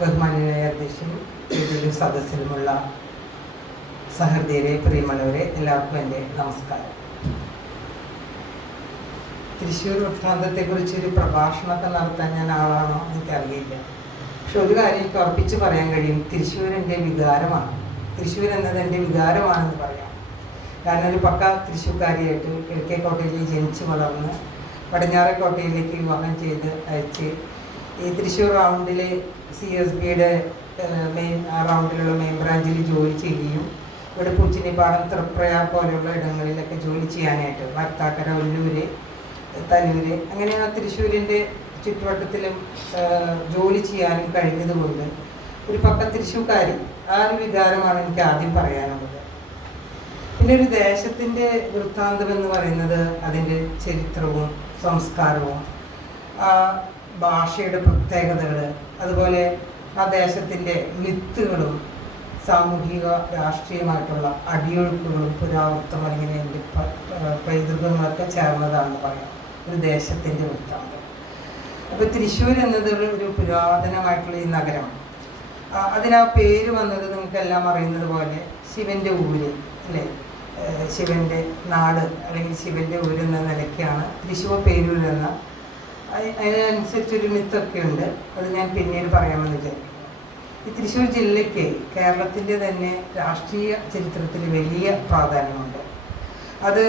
ബഹുമാന്യനായ അധ്യക്ഷനും ഇതിലും സദസ്സിലുമുള്ള സഹൃദയരെ, പ്രിയമുള്ളവരെ, എല്ലാവർക്കും എൻ്റെ നമസ്കാരം. തൃശ്ശൂർ വൃത്താന്തത്തെക്കുറിച്ചൊരു പ്രഭാഷണമൊക്കെ നടത്താൻ ഞാൻ ആളാണോ എനിക്കറിയില്ല. പക്ഷെ ഒരു കാര്യം എനിക്ക് ഉറപ്പിച്ച് പറയാൻ കഴിയും, തൃശ്ശൂർ എൻ്റെ വികാരമാണ്. തൃശ്ശൂർ എന്നത് എൻ്റെ വികാരമാണെന്ന് പറയാം. കാരണം ഒരു പക്ക തൃശ്ശൂർക്കാരിയായിട്ട് കിഴക്കേക്കോട്ടയിൽ ജനിച്ച് വളർന്ന് പടിഞ്ഞാറേക്കോട്ടയിലേക്ക് വിവാഹം ചെയ്ത് അയച്ച് ഈ തൃശ്ശൂർ റൗണ്ടിൽ CSBയുടെ റൗണ്ടിലുള്ള മെയിൻ ബ്രാഞ്ചിൽ ജോലി ചെയ്യുകയും ഇവിടെ പൂച്ചിനിപ്പാടം, തൃപ്രയാർ പോലെയുള്ള ഇടങ്ങളിലൊക്കെ ജോലി ചെയ്യാനായിട്ട് വർത്താക്കര, ഒല്ലൂര്, തലൂര്, അങ്ങനെ ആ തൃശ്ശൂരിൻ്റെ ചുറ്റുവട്ടത്തിലും ജോലി ചെയ്യാനും കഴിഞ്ഞതുകൊണ്ട് ഒരു പക്ക തൃശ്ശൂർക്കാരി, ആ ഒരു വികാരമാണ് എനിക്ക് ആദ്യം പറയാനുള്ളത്. പിന്നെ ഒരു ദേശത്തിൻ്റെ വൃത്താന്തം എന്ന് പറയുന്നത് അതിൻ്റെ ചരിത്രവും സംസ്കാരവും ഭാഷയുടെ പ്രത്യേകതകൾ, അതുപോലെ ആ ദേശത്തിൻ്റെ മിത്തുകളും സാമൂഹിക രാഷ്ട്രീയമായിട്ടുള്ള അടിയൊഴുക്കുകളും പുരാവൃത്തം അല്ലെങ്കിൽ അതിൻ്റെ പൈതൃകങ്ങളൊക്കെ ചേർന്നതാണെന്ന് പറയാം ഒരു ദേശത്തിൻ്റെ വൃത്താന്തം. അപ്പോൾ തൃശ്ശൂർ എന്നത് ഒരു പുരാതനമായിട്ടുള്ള ഈ നഗരം, അതിനാ പേര് വന്നത് നിങ്ങൾക്കെല്ലാം അറിയുന്നത് പോലെ ശിവൻ്റെ ഊര് അല്ലേ, ശിവൻ്റെ നാട് അല്ലെങ്കിൽ ശിവൻ്റെ ഊര് എന്ന നിലയ്ക്കാണ് തൃശ്ശൂർ പേരൂർ എന്ന, അതിനനുസരിച്ചൊരു മിത്തൊക്കെ ഉണ്ട്. അത് ഞാൻ പിന്നീട് പറയാമെന്ന് വിചാരിക്കുന്നു. ഈ തൃശ്ശൂർ ജില്ലയ്ക്ക് കേരളത്തിൻ്റെ തന്നെ രാഷ്ട്രീയ ചരിത്രത്തിൽ വലിയ പ്രാധാന്യമുണ്ട്. അത്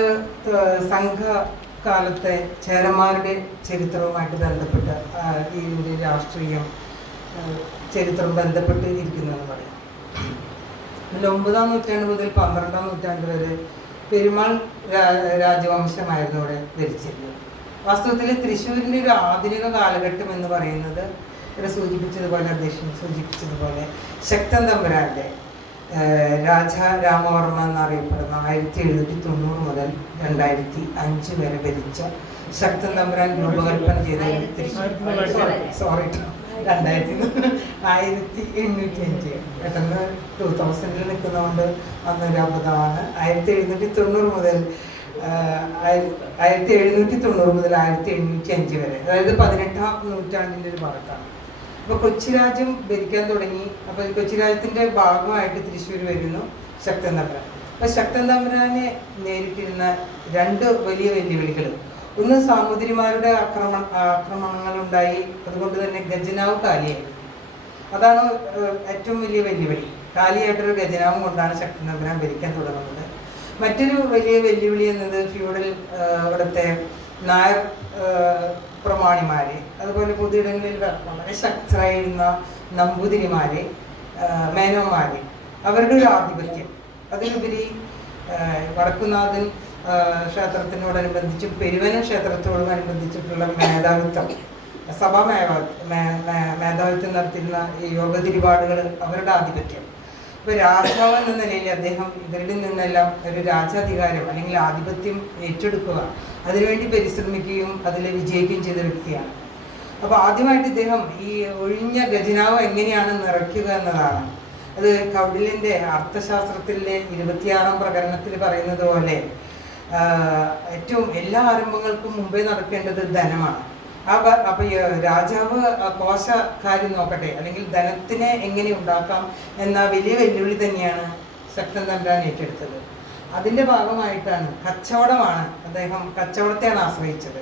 സംഘകാലത്തെ ചേരന്മാരുടെ ചരിത്രവുമായിട്ട് ബന്ധപ്പെട്ട് ഇതിൻ്റെ രാഷ്ട്രീയം ചരിത്രം ബന്ധപ്പെട്ട് ഇരിക്കുന്നതെന്ന് പറയാം. 9-ാം നൂറ്റാണ്ട് മുതൽ 12-ാം നൂറ്റാണ്ട് വരെ പെരുമാൾ രാജവംശമായിരുന്നു ഇവിടെ ഭരിച്ചിരുന്നത്. വാസ്തവത്തിൽ തൃശ്ശൂരിൻ്റെ ഒരു ആധുനിക കാലഘട്ടം എന്ന് പറയുന്നത് ഇവിടെ സൂചിപ്പിച്ചതുപോലെ, അധ്യക്ഷൻ സൂചിപ്പിച്ചതുപോലെ, ശക്തൻ തമ്പുരാൻ്റെ രാജരാമവർമ്മ എന്നറിയപ്പെടുന്ന 1790 മുതൽ 2005 വരെ ഭരിച്ച ശക്തൻ തമ്പുരാൻ രൂപകൽപ്പന ചെയ്ത 1805 പെട്ടെന്ന് 2000 നിൽക്കുന്നതുകൊണ്ട് അന്നൊരു അബദ്ധമാണ്. 1790 മുതൽ 1805 വരെ, അതായത് 18-ാം നൂറ്റാണ്ടിൻ്റെ ഒരു ഭാഗത്താണ്. അപ്പോൾ കൊച്ചി രാജ്യം ഭരിക്കാൻ തുടങ്ങി. അപ്പോൾ കൊച്ചി രാജ്യത്തിൻ്റെ ഭാഗമായിട്ട് തൃശ്ശൂർ വരുന്നു ശക്തൻ തമ്പുരാൻ. അപ്പോൾ ശക്തൻ തമ്പുരാനെ നേരിട്ടിരുന്ന രണ്ട് വലിയ വെല്ലുവിളികൾ, ഒന്ന് സാമൂതിരിമാരുടെ ആക്രമണങ്ങളുണ്ടായി, അതുകൊണ്ട് തന്നെ ഖജനാവ് കാലിയായിരുന്നു. അതാണ് ഏറ്റവും വലിയ വെല്ലുവിളി. കാലിയായിട്ടൊരു ഖജനാവും കൊണ്ടാണ് ശക്തൻ തമ്പുരാൻ ഭരിക്കാൻ തുടങ്ങുന്നത്. മറ്റൊരു വലിയ വെല്ലുവിളി എന്നത് ഫ്യൂഡൽ ഇവിടുത്തെ നായർ പ്രമാണിമാർ, അതുപോലെ പൊതുയിടങ്ങളിൽ വളരെ ശക്തരായിരുന്ന നമ്പൂതിരിമാർ, മേനോന്മാർ, അവരുടെ ഒരു ആധിപത്യം. അതിലുപരി വടക്കുന്നാഥൻ ക്ഷേത്രത്തിനോടനുബന്ധിച്ചും പെരുവനം ക്ഷേത്രത്തോടും അനുബന്ധിച്ചിട്ടുള്ള മേധാവിത്വം, സഭാ മേധാവിത്വം നടത്തിയിരുന്ന ഈ യോഗ തിരുപാടുകൾ, അവരുടെ ആധിപത്യം. ഇപ്പോൾ രാജാവ് എന്ന നിലയിൽ അദ്ദേഹം ഇവരിൽ നിന്നെല്ലാം ഒരു രാജാധികാരം അല്ലെങ്കിൽ ആധിപത്യം ഏറ്റെടുക്കുക, അതിനുവേണ്ടി പരിശ്രമിക്കുകയും അതിൽ വിജയിക്കുകയും ചെയ്ത വ്യക്തിയാണ്. അപ്പോൾ ആദ്യമായിട്ട് ഇദ്ദേഹം ഈ ഒഴിഞ്ഞ ഖജനാവ് എങ്ങനെയാണ് നിറയ്ക്കുക എന്നതാണ്. അത് കൗടില്യൻ്റെ അർത്ഥശാസ്ത്രത്തിലെ 26-ാം പ്രകരണത്തിൽ പറയുന്നത് പോലെ ഏറ്റവും എല്ലാ ആരംഭങ്ങൾക്കും മുമ്പേ നടക്കേണ്ടത് ധനമാണ്. അപ്പോൾ രാജാവ് കോശക്കാര്യം നോക്കട്ടെ, അല്ലെങ്കിൽ ധനത്തിനെ എങ്ങനെ ഉണ്ടാക്കാം എന്ന വലിയ വെല്ലുവിളി തന്നെയാണ് ശക്തൻ തമ്പുരാൻ ഏറ്റെടുത്തത്. അതിൻ്റെ ഭാഗമായിട്ടാണ് കച്ചവടമാണ്, അദ്ദേഹം കച്ചവടത്തെയാണ് ആശ്രയിച്ചത്.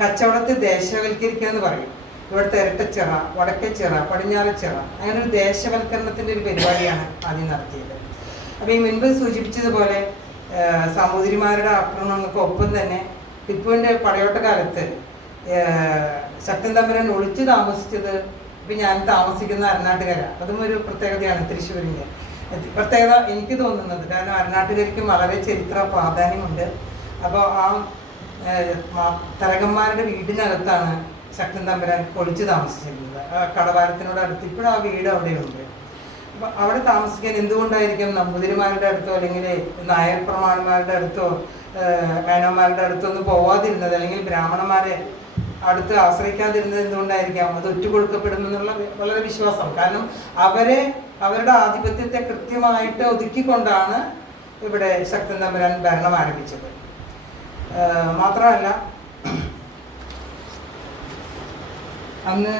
കച്ചവടത്തെ ദേശവൽക്കരിക്കുക എന്ന് പറയും. ഇവിടുത്തെ ഇരട്ടച്ചിറ, വടക്കേച്ചിറ, പടിഞ്ഞാറച്ചിറ, അങ്ങനെ ഒരു ദേശവൽക്കരണത്തിൻ്റെ ഒരു പരിപാടിയാണ് ആദ്യം നടത്തിയത്. അപ്പോൾ ഈ മുൻപ് സൂചിപ്പിച്ചതുപോലെ സാമൂതിരിമാരുടെ ആക്രമണങ്ങൾക്കൊപ്പം തന്നെ ടിപ്പുവിൻ്റെ പടയോട്ട കാലത്ത് ശക്തൻ തമ്പുരാൻ ഒളിച്ചു താമസിച്ചത്, ഇപ്പം ഞാൻ താമസിക്കുന്ന അരനാട്ടുകര, അതും ഒരു പ്രത്യേകതയാണ് തൃശ്ശൂരിൻ്റെ പ്രത്യേകത എനിക്ക് തോന്നുന്നത്. കാരണം അരനാട്ടുകരയ്ക്കും വളരെ ചരിത്ര പ്രാധാന്യമുണ്ട്. അപ്പോൾ ആ തരകന്മാരുടെ വീടിനകത്താണ് ശക്തൻ തമ്പുരാൻ ഒളിച്ചു താമസിച്ചിരുന്നത്. ആ കടവാരത്തിനോട് അടുത്ത് ഇപ്പോഴും ആ വീട് അവിടെയുണ്ട്. അപ്പോൾ അവിടെ താമസിക്കാൻ എന്തുകൊണ്ടായിരിക്കും നമ്പൂതിരിമാരുടെ അടുത്തോ അല്ലെങ്കിൽ നായർ പ്രമാണിമാരുടെ അടുത്തോ മേനോന്മാരുടെ അടുത്തോ ഒന്നും പോവാതിരുന്നത്, അല്ലെങ്കിൽ ബ്രാഹ്മണന്മാരെ അടുത്ത് ആശ്രയിക്കാതിരുന്നത് എന്തുകൊണ്ടായിരിക്കാം? അത് ഒറ്റുകൊടുക്കപ്പെടുമെന്നുള്ള വളരെ വിശ്വാസം. കാരണം അവരുടെ ആധിപത്യത്തെ കൃത്യമായിട്ട് ഒതുക്കിക്കൊണ്ടാണ് ഇവിടെ ശക്തൻ തമ്പുരാൻ ഭരണം ആരംഭിച്ചത്. മാത്രമല്ല അന്ന്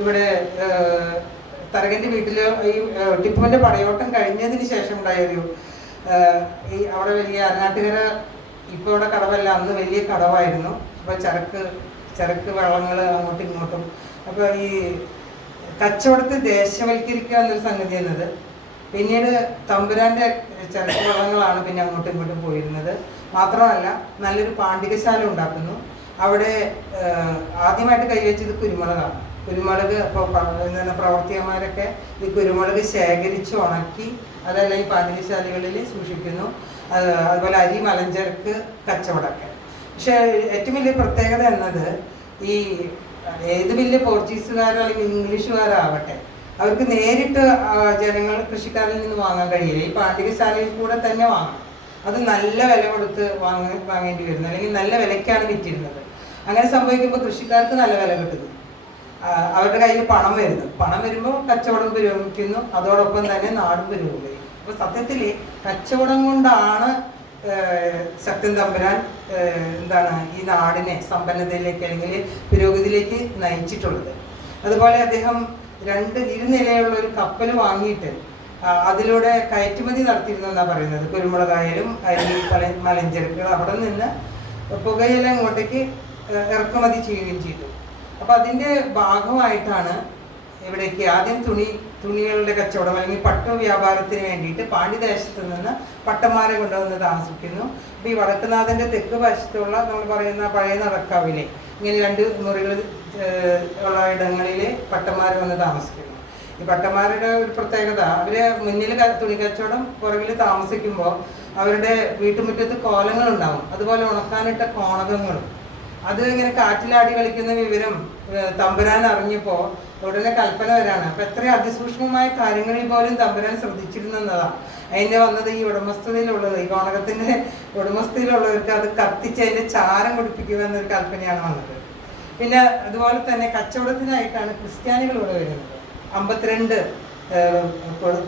ഇവിടെ തരകൻ്റെ വീട്ടിൽ ഈ ടിപ്പുവിൻ്റെ പടയോട്ടം കഴിഞ്ഞതിന് ശേഷം ഉണ്ടായൊരു ഈ അവിടെ വലിയ അരനാട്ടുകര, ഇപ്പോൾ ഇവിടെ കടവല്ല, അന്ന് വലിയ കടവായിരുന്നു. അപ്പോൾ ചരക്ക് വള്ളങ്ങൾ അങ്ങോട്ടും ഇങ്ങോട്ടും. അപ്പോൾ ഈ കച്ചവടത്തെ ദേശവൽക്കരിക്കുക എന്നൊരു സംഗതി എന്നത് പിന്നീട് തമ്പുരാൻ്റെ ചരക്ക് വള്ളങ്ങളാണ് പിന്നെ അങ്ങോട്ടും ഇങ്ങോട്ടും പോയിരുന്നത്. മാത്രമല്ല നല്ലൊരു പാണ്ഡികശാല ഉണ്ടാക്കുന്നു. അവിടെ ആദ്യമായിട്ട് കൈവച്ചത് കുരുമുളകാണ്. കുരുമുളക് ഇപ്പോൾ എന്താണ് പ്രവർത്തകന്മാരൊക്കെ ഈ കുരുമുളക് ശേഖരിച്ച് ഉണക്കി അതെല്ലാം ഈ പാചകശാലകളിൽ സൂക്ഷിക്കുന്നു. അതുപോലെ അരി, മലഞ്ചരക്ക് കച്ചവടമൊക്കെ. പക്ഷേ ഏറ്റവും വലിയ പ്രത്യേകത എന്നത് ഈ ഏത് വലിയ പോർച്ചുഗീസുകാരോ അല്ലെങ്കിൽ ഇംഗ്ലീഷുകാരാവട്ടെ, അവർക്ക് നേരിട്ട് ജനങ്ങൾ കൃഷിക്കാരിൽ നിന്ന് വാങ്ങാൻ കഴിയില്ല. ഈ പാചകശാലയിൽ കൂടെ തന്നെ വാങ്ങാം. അത് നല്ല വില കൊടുത്ത് വാങ്ങേണ്ടി വരുന്നു, അല്ലെങ്കിൽ നല്ല വിലയ്ക്കാണ് വിറ്റിരുന്നത്. അങ്ങനെ സംഭവിക്കുമ്പോൾ കൃഷിക്കാർക്ക് നല്ല വില കിട്ടുന്നു, അവരുടെ കയ്യിൽ പണം വരുമ്പോൾ കച്ചവടം പുരോഗമിക്കുന്നു, അതോടൊപ്പം തന്നെ നാടും പുരോഗമിക്കും. അപ്പോൾ സത്യത്തിൽ കച്ചവടം കൊണ്ടാണ് ശക്തൻ തമ്പുരാൻ ഈ നാടിനെ സമ്പന്നതയിലേക്ക് അല്ലെങ്കിൽ പുരോഗതിയിലേക്ക് നയിച്ചിട്ടുള്ളത്. അതുപോലെ അദ്ദേഹം ഇരുനിലയുള്ള ഒരു കപ്പൽ വാങ്ങിയിട്ട് അതിലൂടെ കയറ്റുമതി നടത്തിയിരുന്നെന്നാണ് പറയുന്നത്. കുരുമുളകായാലും അരി, മലഞ്ചരക്കുകൾ അവിടെ നിന്ന് പുകയില ഇങ്ങോട്ടേക്ക് ഇറക്കുമതി ചെയ്യുകയും ചെയ്തു. അപ്പോൾ അതിൻ്റെ ഭാഗമായിട്ടാണ് ഇവിടേക്ക് ആദ്യം തുണികളുടെ കച്ചവടം അല്ലെങ്കിൽ പട്ടു വ്യാപാരത്തിന് വേണ്ടിയിട്ട് പാണ്ഡ്യദേശത്ത് നിന്ന് പട്ടന്മാരെ കൊണ്ടുവന്ന് താമസിക്കുന്നു. അപ്പോൾ ഈ വടക്കുനാഥൻ്റെ തെക്ക് വശത്തുള്ള നമ്മൾ പറയുന്ന പഴയ നടക്കാവിലെ ഇങ്ങനെ 2 മുറികൾ ഉള്ള ഇടങ്ങളിൽ പട്ടന്മാർ വന്ന് താമസിക്കുന്നു. ഈ പട്ടന്മാരുടെ ഒരു പ്രത്യേകത, അവർ മുന്നിൽ തുണി കച്ചവടം, പുറകിൽ താമസിക്കുമ്പോൾ അവരുടെ വീട്ടുമുറ്റത്ത് കോലങ്ങളുണ്ടാവും, അതുപോലെ ഉണക്കാനിട്ട കോണകങ്ങളും. അത് ഇങ്ങനെ കാറ്റിലാടി കളിക്കുന്ന വിവരം തമ്പുരാൻ അറിഞ്ഞപ്പോൾ ഉടനെ കൽപ്പന വരാണ്. അപ്പം എത്രയും അതിസൂക്ഷ്മമായ കാര്യങ്ങളിൽ പോലും തമ്പുരാൻ ശ്രദ്ധിച്ചിരുന്നതാണ്. അതിൻ്റെ വന്നത് ഈ ഉടമസ്ഥതയിലുള്ളത്, ഈ കോണകത്തിൻ്റെ ഉടമസ്ഥതയിലുള്ളവർക്ക് അത് കത്തിച്ച് അതിൻ്റെ ചാരം കുടിപ്പിക്കുക എന്നൊരു കൽപ്പനയാണ് വന്നത്. പിന്നെ അതുപോലെ തന്നെ കച്ചവടത്തിനായിട്ടാണ് ക്രിസ്ത്യാനികൾ ഇവിടെ വരുന്നത്. 52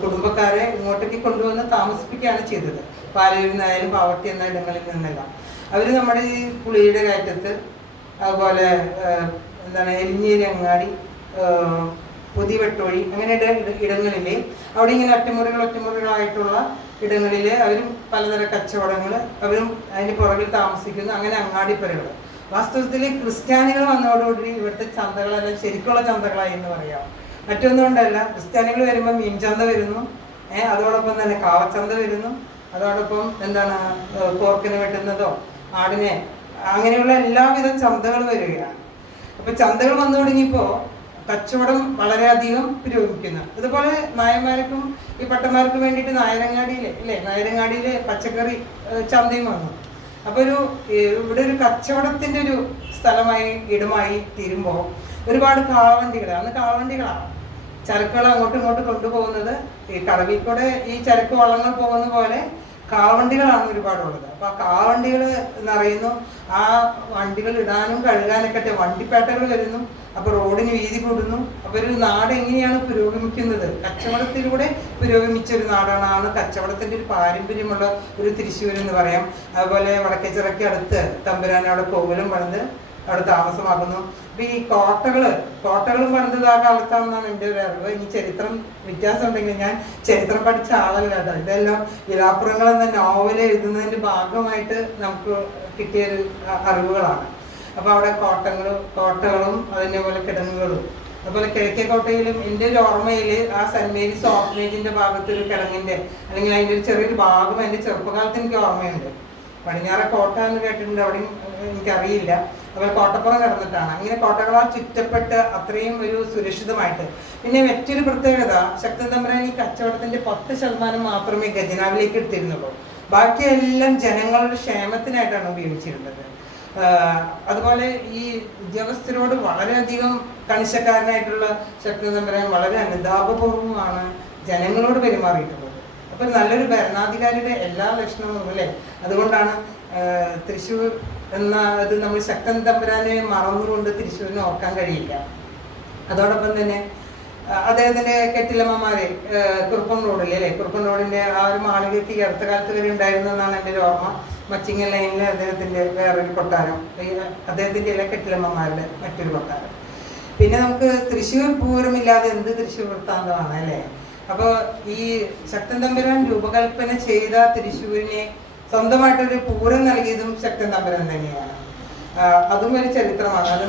കുടുംബക്കാരെ ഇങ്ങോട്ടേക്ക് കൊണ്ടുവന്ന് താമസിപ്പിക്കുകയാണ് ചെയ്തത്. പാലൂരിൽ നിന്നായാലും പാവട്ടി എന്ന ഇടങ്ങളിൽ നിന്നെല്ലാം. അവർ നമ്മുടെ ഈ പുളിയുടെ കയറ്റത്ത്, അതുപോലെ എലിഞ്ഞേരി അങ്ങാടി, പുതിയ വെട്ടൊഴി, അങ്ങനെ ഇടങ്ങളിൽ അവിടെ ഇങ്ങനെ ഒറ്റമുറികളായിട്ടുള്ള ഇടങ്ങളിൽ അവരും പലതരം കച്ചവടങ്ങൾ, അവരും അതിന് പുറകിൽ താമസിക്കുന്നു. അങ്ങനെ അങ്ങാടിപ്പുരകൾ. വാസ്തവത്തിൽ ക്രിസ്ത്യാനികൾ വന്നതോടുകൂടി ഇവിടുത്തെ ചന്തകളെല്ലാം ശരിക്കുള്ള ചന്തകളായി എന്ന് പറയാം. മറ്റൊന്നും കൊണ്ടല്ല, ക്രിസ്ത്യാനികൾ വരുമ്പോൾ മീൻചന്ത വരുന്നു, അതോടൊപ്പം തന്നെ കാവച്ചന്ത വരുന്നു, അതോടൊപ്പം പോർക്കിന് വെട്ടുന്നതോ ആടിനെ, അങ്ങനെയുള്ള എല്ലാവിധ ചന്തകൾ വരികയാണ്. അപ്പോൾ ചന്തകൾ വന്നു തുടങ്ങിയപ്പോൾ കച്ചവടം വളരെയധികം പുരോഗമിക്കുന്നു. അതുപോലെ നായന്മാർക്കും ഈ പട്ടന്മാർക്കും വേണ്ടിയിട്ട് നായരങ്ങാടിയിലെ പച്ചക്കറി ചന്തയും വന്നു. അപ്പോൾ ഇവിടെ ഒരു കച്ചവടത്തിൻ്റെ ഒരു ഇടമായി തീരുമ്പോൾ ഒരുപാട് അന്ന് കാളവണ്ടികളാണ് ചരക്കുകൾ അങ്ങോട്ടും ഇങ്ങോട്ടും കൊണ്ടുപോകുന്നത്. ഈ കടവിൽ കൂടെ ഈ ചരക്ക് വള്ളങ്ങൾ പോകുന്ന പോലെ കാളവണ്ടികളാണ് ഒരുപാടുള്ളത്. അപ്പോൾ ആ കാളവണ്ടികൾ നിറയുന്നു. ആ വണ്ടികൾ ഇടാനും കഴുകാനൊക്കെ വണ്ടിപ്പേട്ടകൾ വരുന്നു. അപ്പോൾ റോഡിന് വീതി കൂടുന്നു. അപ്പോൾ ഒരു നാട് എങ്ങനെയാണ് പുരോഗമിക്കുന്നത്? കച്ചവടത്തിലൂടെ പുരോഗമിച്ചൊരു നാടാണ്. കച്ചവടത്തിൻ്റെ ഒരു പാരമ്പര്യമുള്ള ഒരു തൃശ്ശൂർ എന്ന് പറയാം. അതുപോലെ വടക്കേച്ചിറയ്ക്ക് അടുത്ത് തമ്പുരാൻ അവിടെ കോവിലും പണിത് അവിടെ താമസമാക്കുന്നു. അപ്പോൾ ഈ കോട്ടകളും പണിതത് ആ കാലത്താണെന്നാണ് എൻ്റെ ഒരു അറിവ്. ഇനി ചരിത്രം വ്യത്യാസം ഉണ്ടെങ്കിൽ ഞാൻ ചരിത്രം പഠിച്ച ആളല്ല കേട്ടോ. ഇതെല്ലാം വിലാപ്പുറങ്ങൾ എന്ന നോവൽ എഴുതുന്നതിൻ്റെ ഭാഗമായിട്ട് നമുക്ക് കിട്ടിയൊരു അറിവുകളാണ്. അപ്പോൾ അവിടെ കോട്ടകളും അതിൻ്റെ പോലെ കിടങ്ങുകളും, അതുപോലെ കിഴക്കേക്കോട്ടയിലും എൻ്റെ ഒരു ഓർമ്മയിൽ ആ സെൻറ്റ് മേരീസ് ഓർഫനേജിൻ്റെ ഭാഗത്തൊരു കിടങ്ങിൻ്റെ അല്ലെങ്കിൽ അതിൻ്റെ ഒരു ചെറിയൊരു ഭാഗം എൻ്റെ ചെറുപ്പകാലത്ത് എനിക്ക് ഓർമ്മയുണ്ട്. പടിഞ്ഞാറെ കോട്ട എന്ന് കേട്ടിട്ടുണ്ട്, അവിടെയും എനിക്കറിയില്ല. അതുപോലെ കോട്ടപ്പുറം കിടന്നിട്ടാണ്. അങ്ങനെ കോട്ടകളാൽ ചുറ്റപ്പെട്ട് അത്രയും ഒരു സുരക്ഷിതമായിട്ട്. പിന്നെ മറ്റൊരു പ്രത്യേകത, ശക്തൻ തമ്പുരാൻ ഈ കച്ചവടത്തിൻ്റെ 10% മാത്രമേ ഖജനാവിലേക്ക് എടുത്തിരുന്നുള്ളൂ. ബാക്കിയെല്ലാം ജനങ്ങളുടെ ക്ഷേമത്തിനായിട്ടാണ് ഉപയോഗിച്ചിരുന്നത്. അതുപോലെ ഈ ഉദ്യോഗസ്ഥരോട് വളരെയധികം കണിശക്കാരനായിട്ടുള്ള ശക്തൻ തമ്പുരാൻ വളരെ അനുതാപപൂർവമാണ് ജനങ്ങളോട് പെരുമാറിയിട്ടുള്ളത്. അപ്പോൾ നല്ലൊരു ഭരണാധികാരിയുടെ എല്ലാ ലക്ഷണങ്ങളും അല്ലേ. അതുകൊണ്ടാണ് തൃശ്ശൂർ ഇത് നമ്മൾ ശക്തൻ തമ്പുരാനെ മറന്നുകൊണ്ട് തൃശ്ശൂരിനെ ഓർക്കാൻ കഴിയില്ല. അതോടൊപ്പം തന്നെ അദ്ദേഹത്തിൻ്റെ കെട്ടിലമ്മമാരെ കുറുപ്പൻ റോഡിലെ കുറുപ്പൻ റോഡിൻ്റെ ആ ഒരു മാളികയ്ക്ക് ഈ അടുത്ത കാലത്ത് വരെ ഉണ്ടായിരുന്നതെന്നാണ് എൻ്റെ ഒരു ഓർമ്മ. മച്ചിങ്ങൽ ലൈനിലെ അദ്ദേഹത്തിൻ്റെ വേറൊരു കൊട്ടാരം, അദ്ദേഹത്തിൻ്റെ എല്ലാ കെട്ടിലമ്മമാരുടെ മറ്റൊരു കൊട്ടാരം. പിന്നെ നമുക്ക് തൃശ്ശൂർ പൂരമില്ലാതെ എന്ത് തൃശ്ശൂർ വൃത്താന്തമാണ് അല്ലേ? അപ്പോൾ ഈ ശക്തൻ തമ്പുരാൻ രൂപകൽപ്പന ചെയ്ത തൃശ്ശൂരിനെ സ്വന്തമായിട്ടൊരു പൂരം നൽകിയതും ശക്തൻ തമ്പുരാൻ തന്നെയാണ്. അതും ഒരു ചരിത്രമാണ്. അത്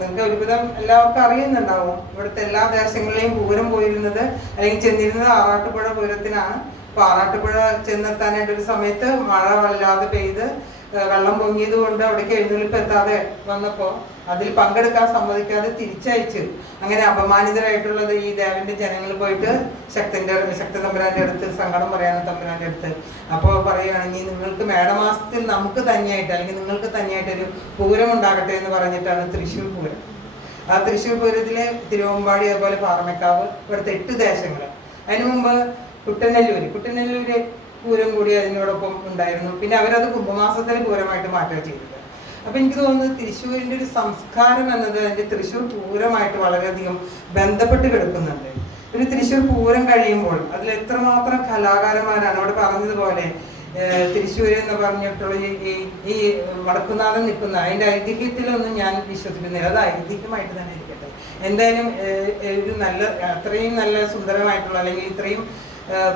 നിങ്ങൾക്ക് ഒരുവിധം എല്ലാവർക്കും അറിയുന്നുണ്ടാവും. ഇവിടുത്തെ എല്ലാ ദേശങ്ങളിലെയും പൂരം പോയിരുന്നത് അല്ലെങ്കിൽ ചെന്നിരുന്നത് ആറാട്ടുപുഴ പൂരത്തിനാണ്. അപ്പോൾ ആറാട്ടുപുഴ ചെന്നെത്താനായിട്ട് ഒരു സമയത്ത് മഴ വല്ലാതെ പെയ്ത് വെള്ളം പൊങ്ങിയത് കൊണ്ട് അവിടേക്ക് എഴുന്നള്ളിപ്പ് എത്താതെ വന്നപ്പോൾ അതിൽ പങ്കെടുക്കാൻ സമ്മതിക്കാതെ തിരിച്ചയച്ചു. അങ്ങനെ അപമാനിതരായിട്ടുള്ളത് ഈ ദേവന്റെ ജനങ്ങൾ പോയിട്ട് ശക്തൻ തമ്പുരാന്റെ അടുത്ത് സങ്കടം പറയാനും തമ്പുരാന്റെ അടുത്ത് അപ്പോൾ പറയുകയാണെങ്കിൽ നിങ്ങൾക്ക് മേടമാസത്തിൽ നമുക്ക് തന്നെയായിട്ട് അല്ലെങ്കിൽ നിങ്ങൾക്ക് തന്നെയായിട്ടൊരു പൂരം ഉണ്ടാകട്ടെ എന്ന് പറഞ്ഞിട്ടാണ് തൃശ്ശൂർ പൂരം. ആ തൃശ്ശൂർ പൂരത്തിലെ തിരുവമ്പാടി, അതുപോലെ പാറമേക്കാവ്, ഇവിടുത്തെ 8 ദേശങ്ങൾ. അതിനു മുമ്പ് കുട്ടനെല്ലൂര് പൂരം കൂടി അതിനോടൊപ്പം ഉണ്ടായിരുന്നു. പിന്നെ അവരത് കുംഭമാസത്തിലെ പൂരമായിട്ട് മാറ്റുക ചെയ്തത്. അപ്പൊ എനിക്ക് തോന്നുന്നത് തൃശ്ശൂരിന്റെ ഒരു സംസ്കാരം എന്നത് അതിന്റെ തൃശ്ശൂർ പൂരമായിട്ട് വളരെയധികം ബന്ധപ്പെട്ട് കിടക്കുന്നുണ്ട്. ഒരു തൃശ്ശൂർ പൂരം കഴിയുമ്പോൾ അതിൽ എത്രമാത്രം കലാകാരന്മാരാണ്. അവിടെ പറഞ്ഞതുപോലെ തൃശ്ശൂർ എന്ന് പറഞ്ഞിട്ടുള്ള ഈ വടക്കുന്നാഥൻ നിൽക്കുന്ന അതിന്റെ ഐതിഹ്യത്തിലൊന്നും ഞാൻ വിശ്വസിക്കുന്നില്ല. അത് ഐതിഹ്യമായിട്ട് തന്നെ ഇരിക്കട്ടെ. എന്തായാലും ഒരു അത്രയും നല്ല സുന്ദരമായിട്ടുള്ള അല്ലെങ്കിൽ ഇത്രയും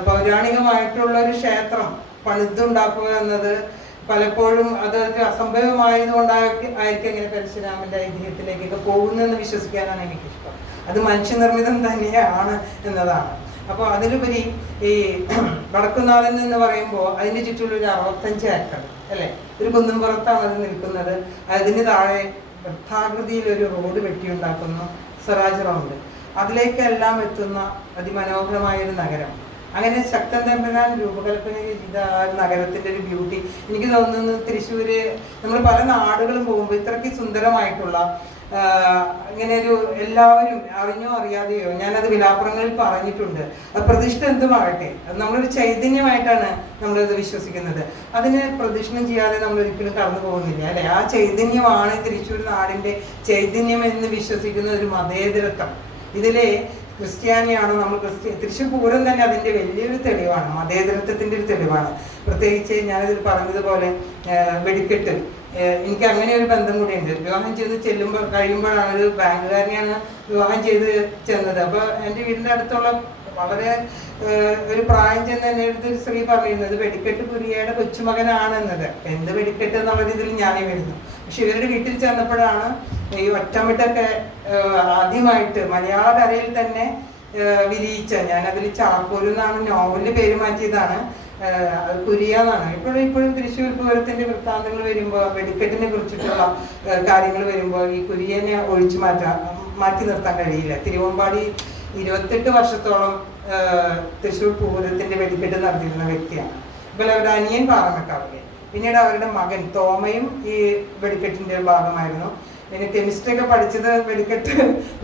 പൗരാണികമായിട്ടുള്ള ഒരു ക്ഷേത്രം പണിതുണ്ടാക്കുക എന്നത് പലപ്പോഴും അത് അസംഭവമായതുകൊണ്ടായിരിക്കും ഇങ്ങനെ പരശുരാമന്റെ ഐതിഹ്യത്തിലേക്കൊക്കെ പോകുന്നതെന്ന് വിശ്വസിക്കാനാണ് എനിക്കിഷ്ടം. അത് മനുഷ്യനിർമ്മിതം തന്നെയാണ് എന്നതാണ്. അപ്പോൾ അതിലുപരി ഈ വടക്കുന്നാഥൻ എന്ന് പറയുമ്പോൾ അതിൻ്റെ ചുറ്റുള്ള ഒരു 65 ഏക്കർ അല്ലേ, ഒരു കുന്നുംപുറത്താണ് അത് നിൽക്കുന്നത്. അതിന് താഴെ വൃത്താകൃതിയിൽ ഒരു റോഡ് വെട്ടിയുണ്ടാക്കുന്നു, സ്വരാജ് റൗണ്ട്. അതിലേക്കെല്ലാം എത്തുന്ന അതിമനോഹരമായൊരു നഗരം. അങ്ങനെ ശക്തൻ തമ്പുരാൻ രൂപകൽപ്പന ചെയ്ത നഗരത്തിന്റെ ഒരു ബ്യൂട്ടി എനിക്ക് തോന്നുന്നു തൃശ്ശൂര് നമ്മൾ പല നാടുകളും പോകുമ്പോൾ ഇത്രയ്ക്ക് സുന്ദരമായിട്ടുള്ള ഇങ്ങനെ ഒരു എല്ലാവരും അറിഞ്ഞോ അറിയാതെയോ ഞാനത് വിലാപ്പുറങ്ങളിൽ പറഞ്ഞിട്ടുണ്ട്. പ്രതിഷ്ഠ എന്തുമാകട്ടെ അത് നമ്മളൊരു ചൈതന്യമായിട്ടാണ് നമ്മളത് വിശ്വസിക്കുന്നത്. അതിനെ പ്രദക്ഷിണം ചെയ്യാതെ നമ്മൾ ഒരിക്കലും കടന്നു പോകുന്നില്ല അല്ലെ. ആ ചൈതന്യമാണ് തൃശ്ശൂർ നാടിന്റെ ചൈതന്യം എന്ന് വിശ്വസിക്കുന്ന ഒരു മതേതരത്വം. ഇതിലെ ക്രിസ്ത്യാനിയാണോ നമ്മൾ തൃശ്ശൂർ പൂരം തന്നെ അതിൻ്റെ വലിയൊരു തെളിവാണ്, മതേതരത്വത്തിൻ്റെ ഒരു തെളിവാണ്. പ്രത്യേകിച്ച് ഞാനിതിൽ പറഞ്ഞതുപോലെ വെടിക്കെട്ട് എനിക്ക് അങ്ങനെ ഒരു ബന്ധം കൂടിയുണ്ട്. വിവാഹം ചെയ്ത് കഴിയുമ്പോഴാണ് ഒരു ബാങ്കുകാരനെയാണ് വിവാഹം ചെയ്ത് ചെന്നത്. അപ്പോൾ എൻ്റെ വീടിൻ്റെ അടുത്തുള്ള വളരെ ഒരു പ്രായം ചെന്ന് എൻ്റെ അടുത്ത് ഒരു സ്ത്രീ പറഞ്ഞിരുന്നത് വെടിക്കെട്ട് പുരിയയുടെ കൊച്ചുമകനാണെന്നത്. എന്ത് വെടിക്കെട്ട് എന്നുള്ള രീതിയിൽ ഞാനേ വരുന്നു. പക്ഷെ ഇവരുടെ വീട്ടിൽ ചെന്നപ്പോഴാണ് ഈ ഒറ്റമിട്ടൊക്കെ ആദ്യമായിട്ട് മലയാള കരയിൽ തന്നെ വിരിയിച്ച, ഞാനതിൽ ചാക്കൂർ എന്നാണ് നോവലിന്റെ പേര് മാറ്റിയതാണ്, കുരിയ എന്നാണ്. ഇപ്പോഴും തൃശ്ശൂർ പൂരത്തിന്റെ വൃത്താന്തങ്ങൾ വരുമ്പോൾ വെടിക്കെട്ടിനെ കുറിച്ചിട്ടുള്ള കാര്യങ്ങൾ വരുമ്പോൾ ഈ കുരിയനെ മാറ്റി നിർത്താൻ കഴിയില്ല. തിരുവമ്പാടി 28 വർഷത്തോളം തൃശ്ശൂർ പൂരത്തിന്റെ വെടിക്കെട്ട് നടത്തിയിരുന്ന വ്യക്തിയാണ്. ഇപ്പോൾ അവരുടെ അനിയൻ പാറമേക്കാവിലെ, പിന്നീട് അവരുടെ മകൻ തോമയും ഈ വെടിക്കെട്ടിന്റെ ഭാഗമായിരുന്നു. പിന്നെ കെമിസ്ട്രി ഒക്കെ പഠിച്ചത് വെടിക്കെട്ട്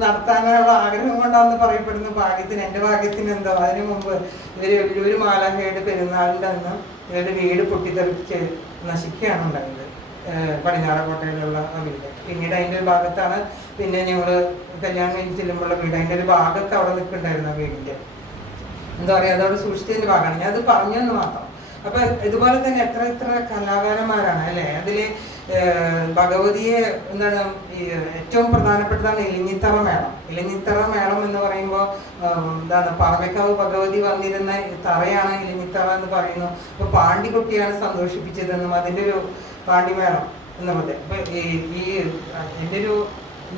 നടത്താനുള്ള ആഗ്രഹം കൊണ്ടാണെന്ന് പറയപ്പെടുന്നു. എൻ്റെ ഭാഗ്യത്തിന് എന്തോ അതിനു മുമ്പ് ഒരു മാലാഖയുടെ പെരുന്നാളിൻ്റെ അന്ന് ഇവരുടെ വീട് പൊട്ടിത്തെറിച്ച് നശിക്കുകയാണ് ഉണ്ടായത്, പടിഞ്ഞാറക്കോട്ടയിലുള്ള വീട്. പിന്നീട് അതിൻ്റെ ഒരു ഭാഗത്താണ് പിന്നെ ഞങ്ങൾ കല്യാണം കഴിഞ്ഞ് ചെല്ലുമ്പോഴുള്ള വീട്. അതിൻ്റെ ഒരു ഭാഗത്ത് അവിടെ നിൽക്കുന്നുണ്ടായിരുന്നു വീടിൻ്റെ, എന്താ പറയുക, അതവിടെ സൂക്ഷിച്ചതിൻ്റെ ഭാഗമാണ്. ഞാൻ അത് പറഞ്ഞെന്ന് മാത്രം. അപ്പൊ ഇതുപോലെ തന്നെ എത്ര കലാകാരന്മാരാണ് അല്ലെ. അതില് ഭഗവതിയെ എന്താണ് ഏറ്റവും പ്രധാനപ്പെട്ടതാണ് ഇലഞ്ഞിത്തറ മേളം. ഇലഞ്ഞിത്തറ മേളം എന്ന് പറയുമ്പോൾ എന്താണ് പാറമേക്കാവ് ഭഗവതി വന്നിരുന്ന തറയാണ് ഇലഞ്ഞിത്തറ എന്ന് പറയുന്നു. അപ്പൊ പാണ്ടിക്കുട്ടിയാണ് സന്തോഷിപ്പിച്ചതെന്നും അതിൻ്റെ ഒരു പാണ്ടിമേളം എന്നുള്ളത്. അപ്പൊ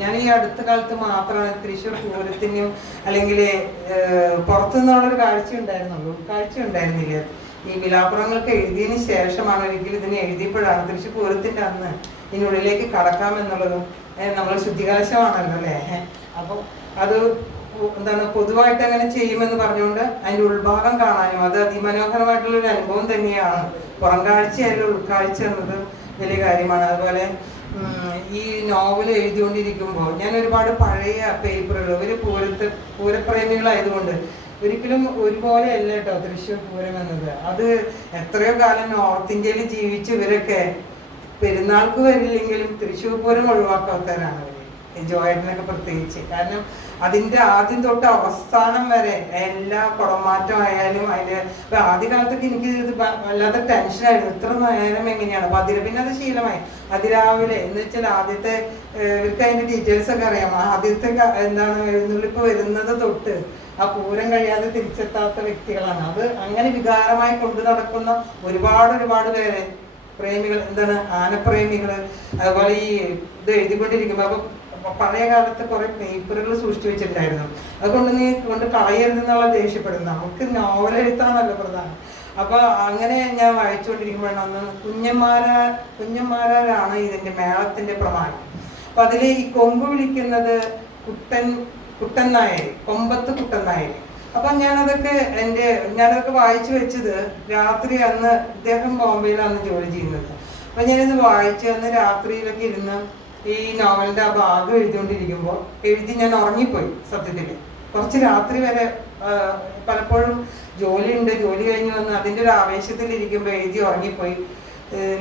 ഞാൻ ഈ അടുത്ത കാലത്ത് മാത്രമാണ് തൃശ്ശൂർ പൂരത്തിനും അല്ലെങ്കിൽ പുറത്തുനിന്നുള്ളൊരു കാഴ്ച ഉണ്ടായിരുന്നില്ല. ഈ വിലാപ്പുറങ്ങൾക്ക് എഴുതിയതിന് ശേഷമാണ് ഒരിക്കലും ഇതിനെ എഴുതിയപ്പോഴാണ് തൃശ്ശൂർ പൂരത്തിന്റെ അന്ന് ഇതിനുള്ളിലേക്ക് കടക്കാമെന്നുള്ളതും നമ്മൾ ശുദ്ധികലശമാണല്ലോ അല്ലേ. അപ്പോൾ അത് എന്താണ് പൊതുവായിട്ട് അങ്ങനെ ചെയ്യുമെന്ന് പറഞ്ഞുകൊണ്ട് അതിൻ്റെ ഉൾഭാഗം കാണാനും അത് അതിമനോഹരമായിട്ടുള്ളൊരു അനുഭവം തന്നെയാണ്. പുറം കാഴ്ചയല്ല ഉൾക്കാഴ്ച എന്നത് വലിയ കാര്യമാണ്. അതുപോലെ ഈ നോവൽ എഴുതിക്കൊണ്ടിരിക്കുമ്പോൾ ഞാൻ ഒരുപാട് പഴയ പേപ്പറുകൾ, ഒരു പൂരപ്രേമികളായതുകൊണ്ട് ഒരിക്കലും ഒരുപോലെ അല്ല കേട്ടോ തൃശ്ശൂർ പൂരം എന്നത്. അത് എത്രയോ കാലം നോർത്ത് ഇന്ത്യയിൽ ജീവിച്ച് ഇവരൊക്കെ പെരുന്നാൾക്ക് വരില്ലെങ്കിലും തൃശ്ശൂർ പൂരം ഒഴിവാക്കാത്തവരാണ് അവർ, ജോയേട്ടനൊക്കെ പ്രത്യേകിച്ച്. കാരണം അതിൻ്റെ ആദ്യം തൊട്ട് അവസാനം വരെ എല്ലാ കുടമാറ്റമായാലും അതിൻ്റെ ആദ്യകാലത്തൊക്കെ എനിക്ക് ഇത് വല്ലാതെ ടെൻഷനായിരുന്നു, ഇത്ര നേരം എങ്ങനെയാണ് പിന്നെ അത് ശീലമായി. അതിരാവിലെ എന്ന് വെച്ചാൽ ആദ്യത്തെ ഇവർക്ക് അതിൻ്റെ ഡീറ്റെയിൽസ് ഒക്കെ അറിയാം. ആദ്യത്തെ എന്താണ് എഴുന്നള്ളിപ്പ് വരുന്നത് തൊട്ട് ആ പൂരം കഴിയാതെ തിരിച്ചെത്താത്ത വ്യക്തികളാണ്. അത് അങ്ങനെ വികാരമായി കൊണ്ടു നടക്കുന്ന ഒരുപാട് പേരെ പ്രേമികൾ, എന്താണ് ആനപ്രേമികൾ. അതുപോലെ ഈ ഇത് എഴുതിക്കൊണ്ടിരിക്കുമ്പോൾ അപ്പൊ പഴയ കാലത്ത് കുറെ പേപ്പറുകൾ സൂക്ഷിച്ചു വെച്ചിട്ടുണ്ടായിരുന്നു. അതുകൊണ്ട് നീ കൊണ്ട് കളയരുതെന്നുള്ള ദേഷ്യപ്പെടുന്നു. നമുക്ക് നോവൽ എഴുത്താണല്ലോ പ്രധാനം. അപ്പൊ അങ്ങനെ ഞാൻ വായിച്ചുകൊണ്ടിരിക്കുമ്പോഴാണ് അന്ന് കുഞ്ഞന്മാരാണ് ഇതിന്റെ മേളത്തിന്റെ പ്രമാണം. അപ്പൊ അതില് ഈ കൊമ്പ് വിളിക്കുന്നത് കുട്ടൻ നായർ, കൊമ്പത്ത് കുട്ടൻ നായർ. അപ്പൊ ഞാനതൊക്കെ വായിച്ചു വെച്ചത് രാത്രി, അന്ന് ഇദ്ദേഹം ബോംബെയിലാണ് ജോലി ചെയ്യുന്നത്. അപ്പൊ ഞാനിത് വായിച്ച് അന്ന് രാത്രിയിലൊക്കെ ഇരുന്ന് ഈ നോവലിന്റെ ആ ഭാഗം എഴുതിക്കൊണ്ടിരിക്കുമ്പോൾ ഞാൻ ഉറങ്ങിപ്പോയി. സത്യത്തില് കുറച്ച് രാത്രി വരെ പലപ്പോഴും ജോലി കഴിഞ്ഞ് വന്ന് അതിൻ്റെ ഒരു ആവേശത്തിലിരിക്കുമ്പോൾ എഴുതി ഉറങ്ങിപ്പോയി.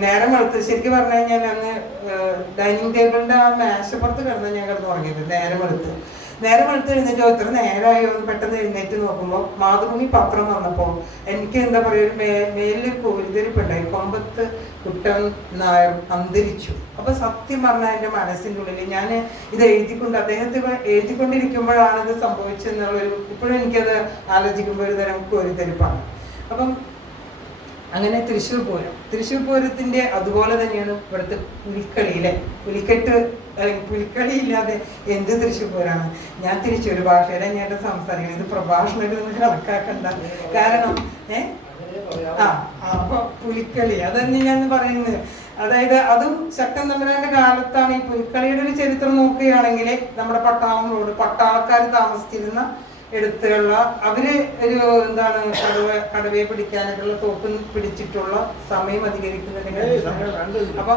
നേരം വെളുത്ത് ശരിക്കും പറഞ്ഞു കഴിഞ്ഞാൽ അന്ന് ഡൈനിങ് ടേബിളിന്റെ ആ മേശപ്പുറത്ത് കിടന്ന് ഞാൻ കിടന്ന് ഉറങ്ങിയത്. നേരം വെളുത്ത് എഴുന്നേറ്റോ ഇത്ര നേരമായോ പെട്ടെന്ന് എഴുന്നേറ്റ് നോക്കുമ്പോൾ മാതൃഭൂമി പത്രം വന്നപ്പോൾ എനിക്ക് എന്താ പറയുക, ഒരു മേലിൽ കോരിതിരിപ്പുണ്ടായി, കൊമ്പത്ത് കുട്ടൻ നായർ അന്തരിച്ചു. അപ്പൊ സത്യം പറഞ്ഞാൽ എൻ്റെ മനസ്സിൻ്റെ ഉള്ളിൽ ഞാൻ ഇത് എഴുതിക്കൊണ്ടിരിക്കുമ്പോഴാണ് ഇത് സംഭവിച്ചെന്നുള്ളൊരു, ഇപ്പോഴും എനിക്കത് ആലോചിക്കുമ്പോൾ ഒരു തരം കോരിതിരിപ്പാണ്. അപ്പം അങ്ങനെ തൃശ്ശൂർ പൂരത്തിന്റെ അതുപോലെ തന്നെയാണ് ഇവിടുത്തെ പുലിക്കളിയിലെ പുലിക്കളി ഇല്ലാതെ എന്ത് തൃശ്ശൂർ പൂരാണ്. ഞാൻ തൃശ്ശൂർ ഭാഷയിലെ ഞാൻ സംസാരിക്കുന്നത്, ഇത് പ്രഭാഷണത്തിൽ കണക്കാക്കണ്ട. കാരണം അപ്പൊ പുലിക്കളി അതന്നെ ഞാൻ പറയുന്നത്. അതായത് അതും ശക്തൻ തമ്പുരാന്റെ കാലത്താണ്. ഈ പുലിക്കളിയുടെ ഒരു ചരിത്രം നോക്കുകയാണെങ്കിൽ നമ്മുടെ പട്ടാളം റോഡ്, പട്ടാളക്കാർ താമസിച്ചിരുന്ന എടുത്തുള്ള അവര് ഒരു എന്താണ് കടുവയെ പിടിക്കാനായിട്ടുള്ള തോക്ക് പിടിച്ചിട്ടുള്ള സമയം അധികരിക്കുന്നതിന്. അപ്പൊ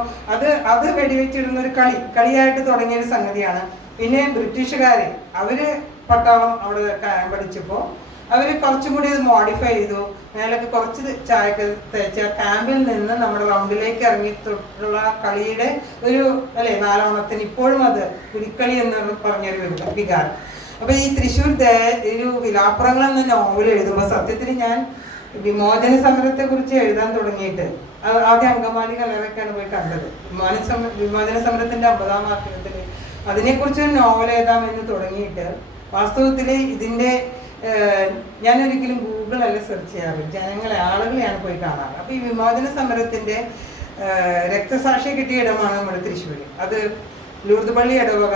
അത് വെടിവെച്ചിടുന്ന ഒരു കളിയായിട്ട് തുടങ്ങിയ ഒരു സംഗതിയാണ്. പിന്നെ ബ്രിട്ടീഷുകാര് അവര് പട്ടാളം അവിടെ പഠിച്ചപ്പോ അവര് കുറച്ചും കൂടി അത് മോഡിഫൈ ചെയ്തു. മേലൊക്കെ കുറച്ച് ചായക്ക് തേച്ച ക്യാമ്പിൽ നിന്ന് നമ്മുടെ റൗണ്ടിലേക്ക് ഇറങ്ങിയിട്ടുള്ള കളിയുടെ ഒരു നാലോണത്തിന് ഇപ്പോഴും അത് പുലിക്കളി എന്ന് പറഞ്ഞൊരു വികാരം. അപ്പൊ ഈ തൃശ്ശൂർ ഒരു വിലാപ്പുറങ്ങൾ എന്ന നോവൽ എഴുതുമ്പോൾ സത്യത്തിൽ ഞാൻ വിമോചന സമരത്തെ കുറിച്ച് എഴുതാൻ തുടങ്ങിയിട്ട് ആദ്യം അങ്കമാലി കലറൊക്കെയാണ് പോയി കണ്ടത്. വിമോചന സമരത്തിന്റെ 50ാം വാർഷികത്തിൽ അതിനെക്കുറിച്ച് ഒരു നോവൽ എഴുതാമെന്ന് തുടങ്ങിയിട്ട് വാസ്തവത്തിൽ ഇതിന്റെ ഞാനൊരിക്കലും ഗൂഗിൾ അല്ല സെർച്ച് ചെയ്യാറ്, ആളുകളെയാണ് പോയി കാണാറ്. അപ്പൊ ഈ വിമോചന സമരത്തിന്റെ രക്തസാക്ഷി കിട്ടിയ ഇടമാണ് നമ്മുടെ തൃശ്ശൂര്. അത് ലൂർദ് പള്ളി ഇടവക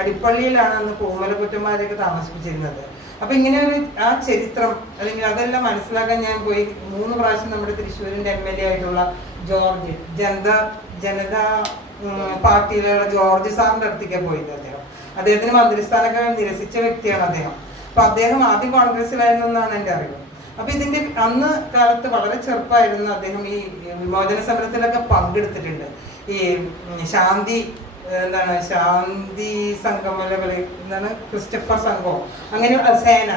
അടിപ്പള്ളിയിലാണ് അന്ന് പൂമലക്കുറ്റന്മാരെയൊക്കെ താമസിപ്പിച്ചിരുന്നത്. അപ്പൊ ഇങ്ങനെ ഒരു ആ ചരിത്രം അല്ലെങ്കിൽ അതെല്ലാം മനസ്സിലാക്കാൻ ഞാൻ പോയി 3 പ്രാവശ്യം നമ്മുടെ തൃശ്ശൂരിന്റെ MLA ആയിട്ടുള്ള ജോർജ്, ജനതാ പാർട്ടിയിലുള്ള ജോർജ് സാറിന്റെ അടുത്തേക്ക് പോയത്. അദ്ദേഹത്തിന് മന്ത്രിസ്ഥാനമൊക്കെ നിരസിച്ച വ്യക്തിയാണ് അദ്ദേഹം. അപ്പൊ അദ്ദേഹം ആദ്യം കോൺഗ്രസിലായിരുന്നു എന്നാണ് എൻ്റെ അറിവ്. അപ്പൊ ഇതിന്റെ അന്ന് കാലത്ത് വളരെ ചെറുപ്പമായിരുന്നു അദ്ദേഹം. ഈ വിമോചന സമരത്തിലൊക്കെ പങ്കെടുത്തിട്ടുണ്ട്. ഈ ശാന്തി സംഘം എന്താണ് ക്രിസ്റ്റഫർ സംഘം, അങ്ങനെയുള്ള സേന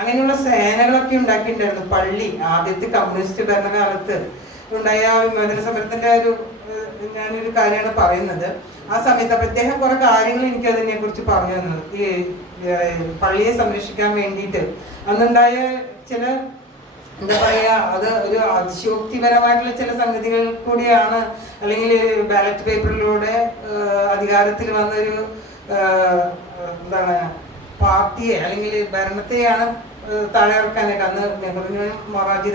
അങ്ങനെയുള്ള സേനകളൊക്കെ ഉണ്ടാക്കിയിട്ടുണ്ടായിരുന്നു. പള്ളി ആദ്യത്തെ കമ്മ്യൂണിസ്റ്റ് ഭരണകാലത്ത് ഉണ്ടായ വിമോചന സമരത്തിന്റെ ഞാനൊരു കാര്യമാണ് പറയുന്നത്. ആ സമയത്ത് അപ്പൊ അദ്ദേഹം കുറെ കാര്യങ്ങൾ എനിക്ക് അതിനെ കുറിച്ച് പറഞ്ഞു തന്നു. ഈ പള്ളിയെ സംരക്ഷിക്കാൻ വേണ്ടിയിട്ട് അന്നുണ്ടായ ചില എന്താ പറയാ, അത് ഒരു അതിശയോക്തിപരമായിട്ടുള്ള ചില സംഗതികൾ കൂടിയാണ്. അല്ലെങ്കിൽ ബാലറ്റ് പേപ്പറിലൂടെ അധികാരത്തിൽ വന്നൊരു എന്താണ് പാർട്ടിയെ അല്ലെങ്കിൽ ഭരണത്തെയാണ് താഴെ ഇറക്കാനായിട്ട്. അന്ന് നെഹ്റുവിനും മൊറാർജി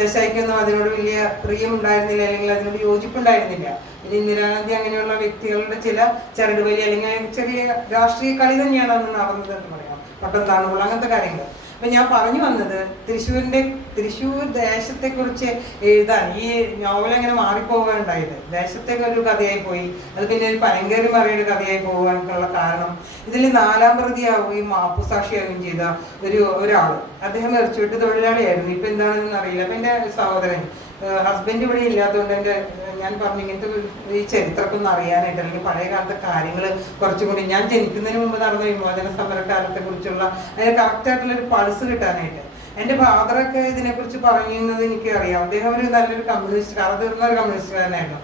ദേശായിക്കൊന്നും അതിനോട് വലിയ പ്രിയം ഉണ്ടായിരുന്നില്ല, അല്ലെങ്കിൽ അതിനോട് യോജിപ്പുണ്ടായിരുന്നില്ല. പിന്നെ ഇന്ദിരാഗാന്ധി അങ്ങനെയുള്ള വ്യക്തികളുടെ ചില ചരടുവലി അല്ലെങ്കിൽ ചെറിയ രാഷ്ട്രീയ കളി തന്നെയാണ് അന്ന് നടന്നത് എന്ന് പറയാം. പട്ടം താണുകൾ അങ്ങനത്തെ കാര്യങ്ങൾ. അപ്പൊ ഞാൻ പറഞ്ഞു വന്നത് തൃശ്ശൂർ ദേശത്തെക്കുറിച്ച് എഴുതാൻ ഈ നോവൽ എങ്ങനെ മാറിപ്പോകാനുണ്ടായത്. ദേശത്തേക്ക് ഒരു കഥയായി പോയി, അത് പിന്നെ ഒരു പനങ്കേറി മറിയുടെ കഥയായി പോകാനുള്ള കാരണം ഇതിൽ 4ാം പ്രതിയാവുകയും മാപ്പുസാക്ഷിയാവുകയും ചെയ്ത ഒരാള്. അദ്ദേഹം ഇറച്ചുവിട്ട് തൊഴിലാളിയായിരുന്നു. ഇപ്പൊ എന്താണെന്ന് അറിയില്ല. അപ്പൊ എൻ്റെ സഹോദരൻ ഹസ്ബൻഡ് ഇവിടെ ഇല്ലാത്തതുകൊണ്ട് ഞാൻ പറഞ്ഞു ഇങ്ങനത്തെ ഈ ചരിത്രമൊക്കെ ഒന്ന് അറിയാനായിട്ട്, അല്ലെങ്കിൽ പഴയ കാലത്തെ കാര്യങ്ങൾ കുറച്ചും കൂടി ഞാൻ ജനിക്കുന്നതിന് മുമ്പ് നടന്ന വിമോചന സമരകാലത്തെ കുറിച്ചുള്ള അതിന് കറക്റ്റായിട്ടുള്ളൊരു പൾസ് കിട്ടാനായിട്ട്. എൻ്റെ ഫാദറൊക്കെ ഇതിനെക്കുറിച്ച് പറയുന്നത് എനിക്ക് അറിയാം. അദ്ദേഹം ഒരു നല്ലൊരു കമ്മ്യൂണിസ്റ്റ്, കറ തീർന്ന ഒരു കമ്മ്യൂണിസ്റ്റുകാരനായിരുന്നു.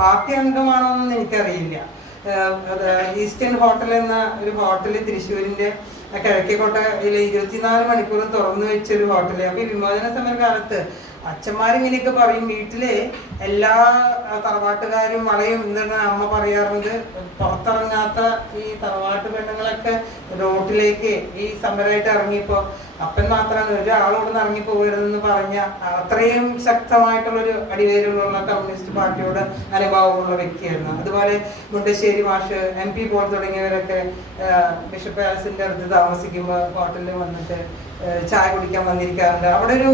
പാർട്ടി അംഗമാണോ എന്നൊന്നും എനിക്കറിയില്ല. ഈസ്റ്റേൺ ഹോട്ടൽ എന്ന ഒരു ഹോട്ടൽ തൃശ്ശൂരിന്റെ കിഴക്കേക്കോട്ടയിലെ 24 മണിക്കൂറും തുറന്നു വെച്ചൊരു ഹോട്ടല്. അപ്പൊ ഈ വിമോചന സമര കാലത്ത് അച്ഛന്മാരിങ്ങനെയൊക്കെ പറയും, വീട്ടിലെ എല്ലാ തറവാട്ടുകാരും വളയും എന്താണ് അമ്മ പറയാറുണ്ട്, പുറത്തിറങ്ങാത്ത ഈ തറവാട്ട് പെണ്ണുങ്ങളൊക്കെ റോട്ടിലേക്ക് ഈ സമരമായിട്ട് ഇറങ്ങിയപ്പോ അപ്പൻ മാത്രമാണ് ഒരാളോട് നിന്ന് ഇറങ്ങി പോകരുതെന്ന് പറഞ്ഞ അത്രയും ശക്തമായിട്ടുള്ളൊരു അടിവേരുകളുള്ള കമ്മ്യൂണിസ്റ്റ് പാർട്ടിയോട് അനുഭാവമുള്ള വ്യക്തിയായിരുന്നു. അതുപോലെ മുണ്ടശ്ശേരി മാഷ്, MP പോൾ തുടങ്ങിയവരൊക്കെ ബിഷപ്പ് പാലസിന്റെ അടുത്ത് താമസിക്കുമ്പോൾ ഹോട്ടലിൽ വന്നിട്ട് ചായ കുടിക്കാൻ വന്നിരിക്കാറുണ്ട്. അവിടെ ഒരു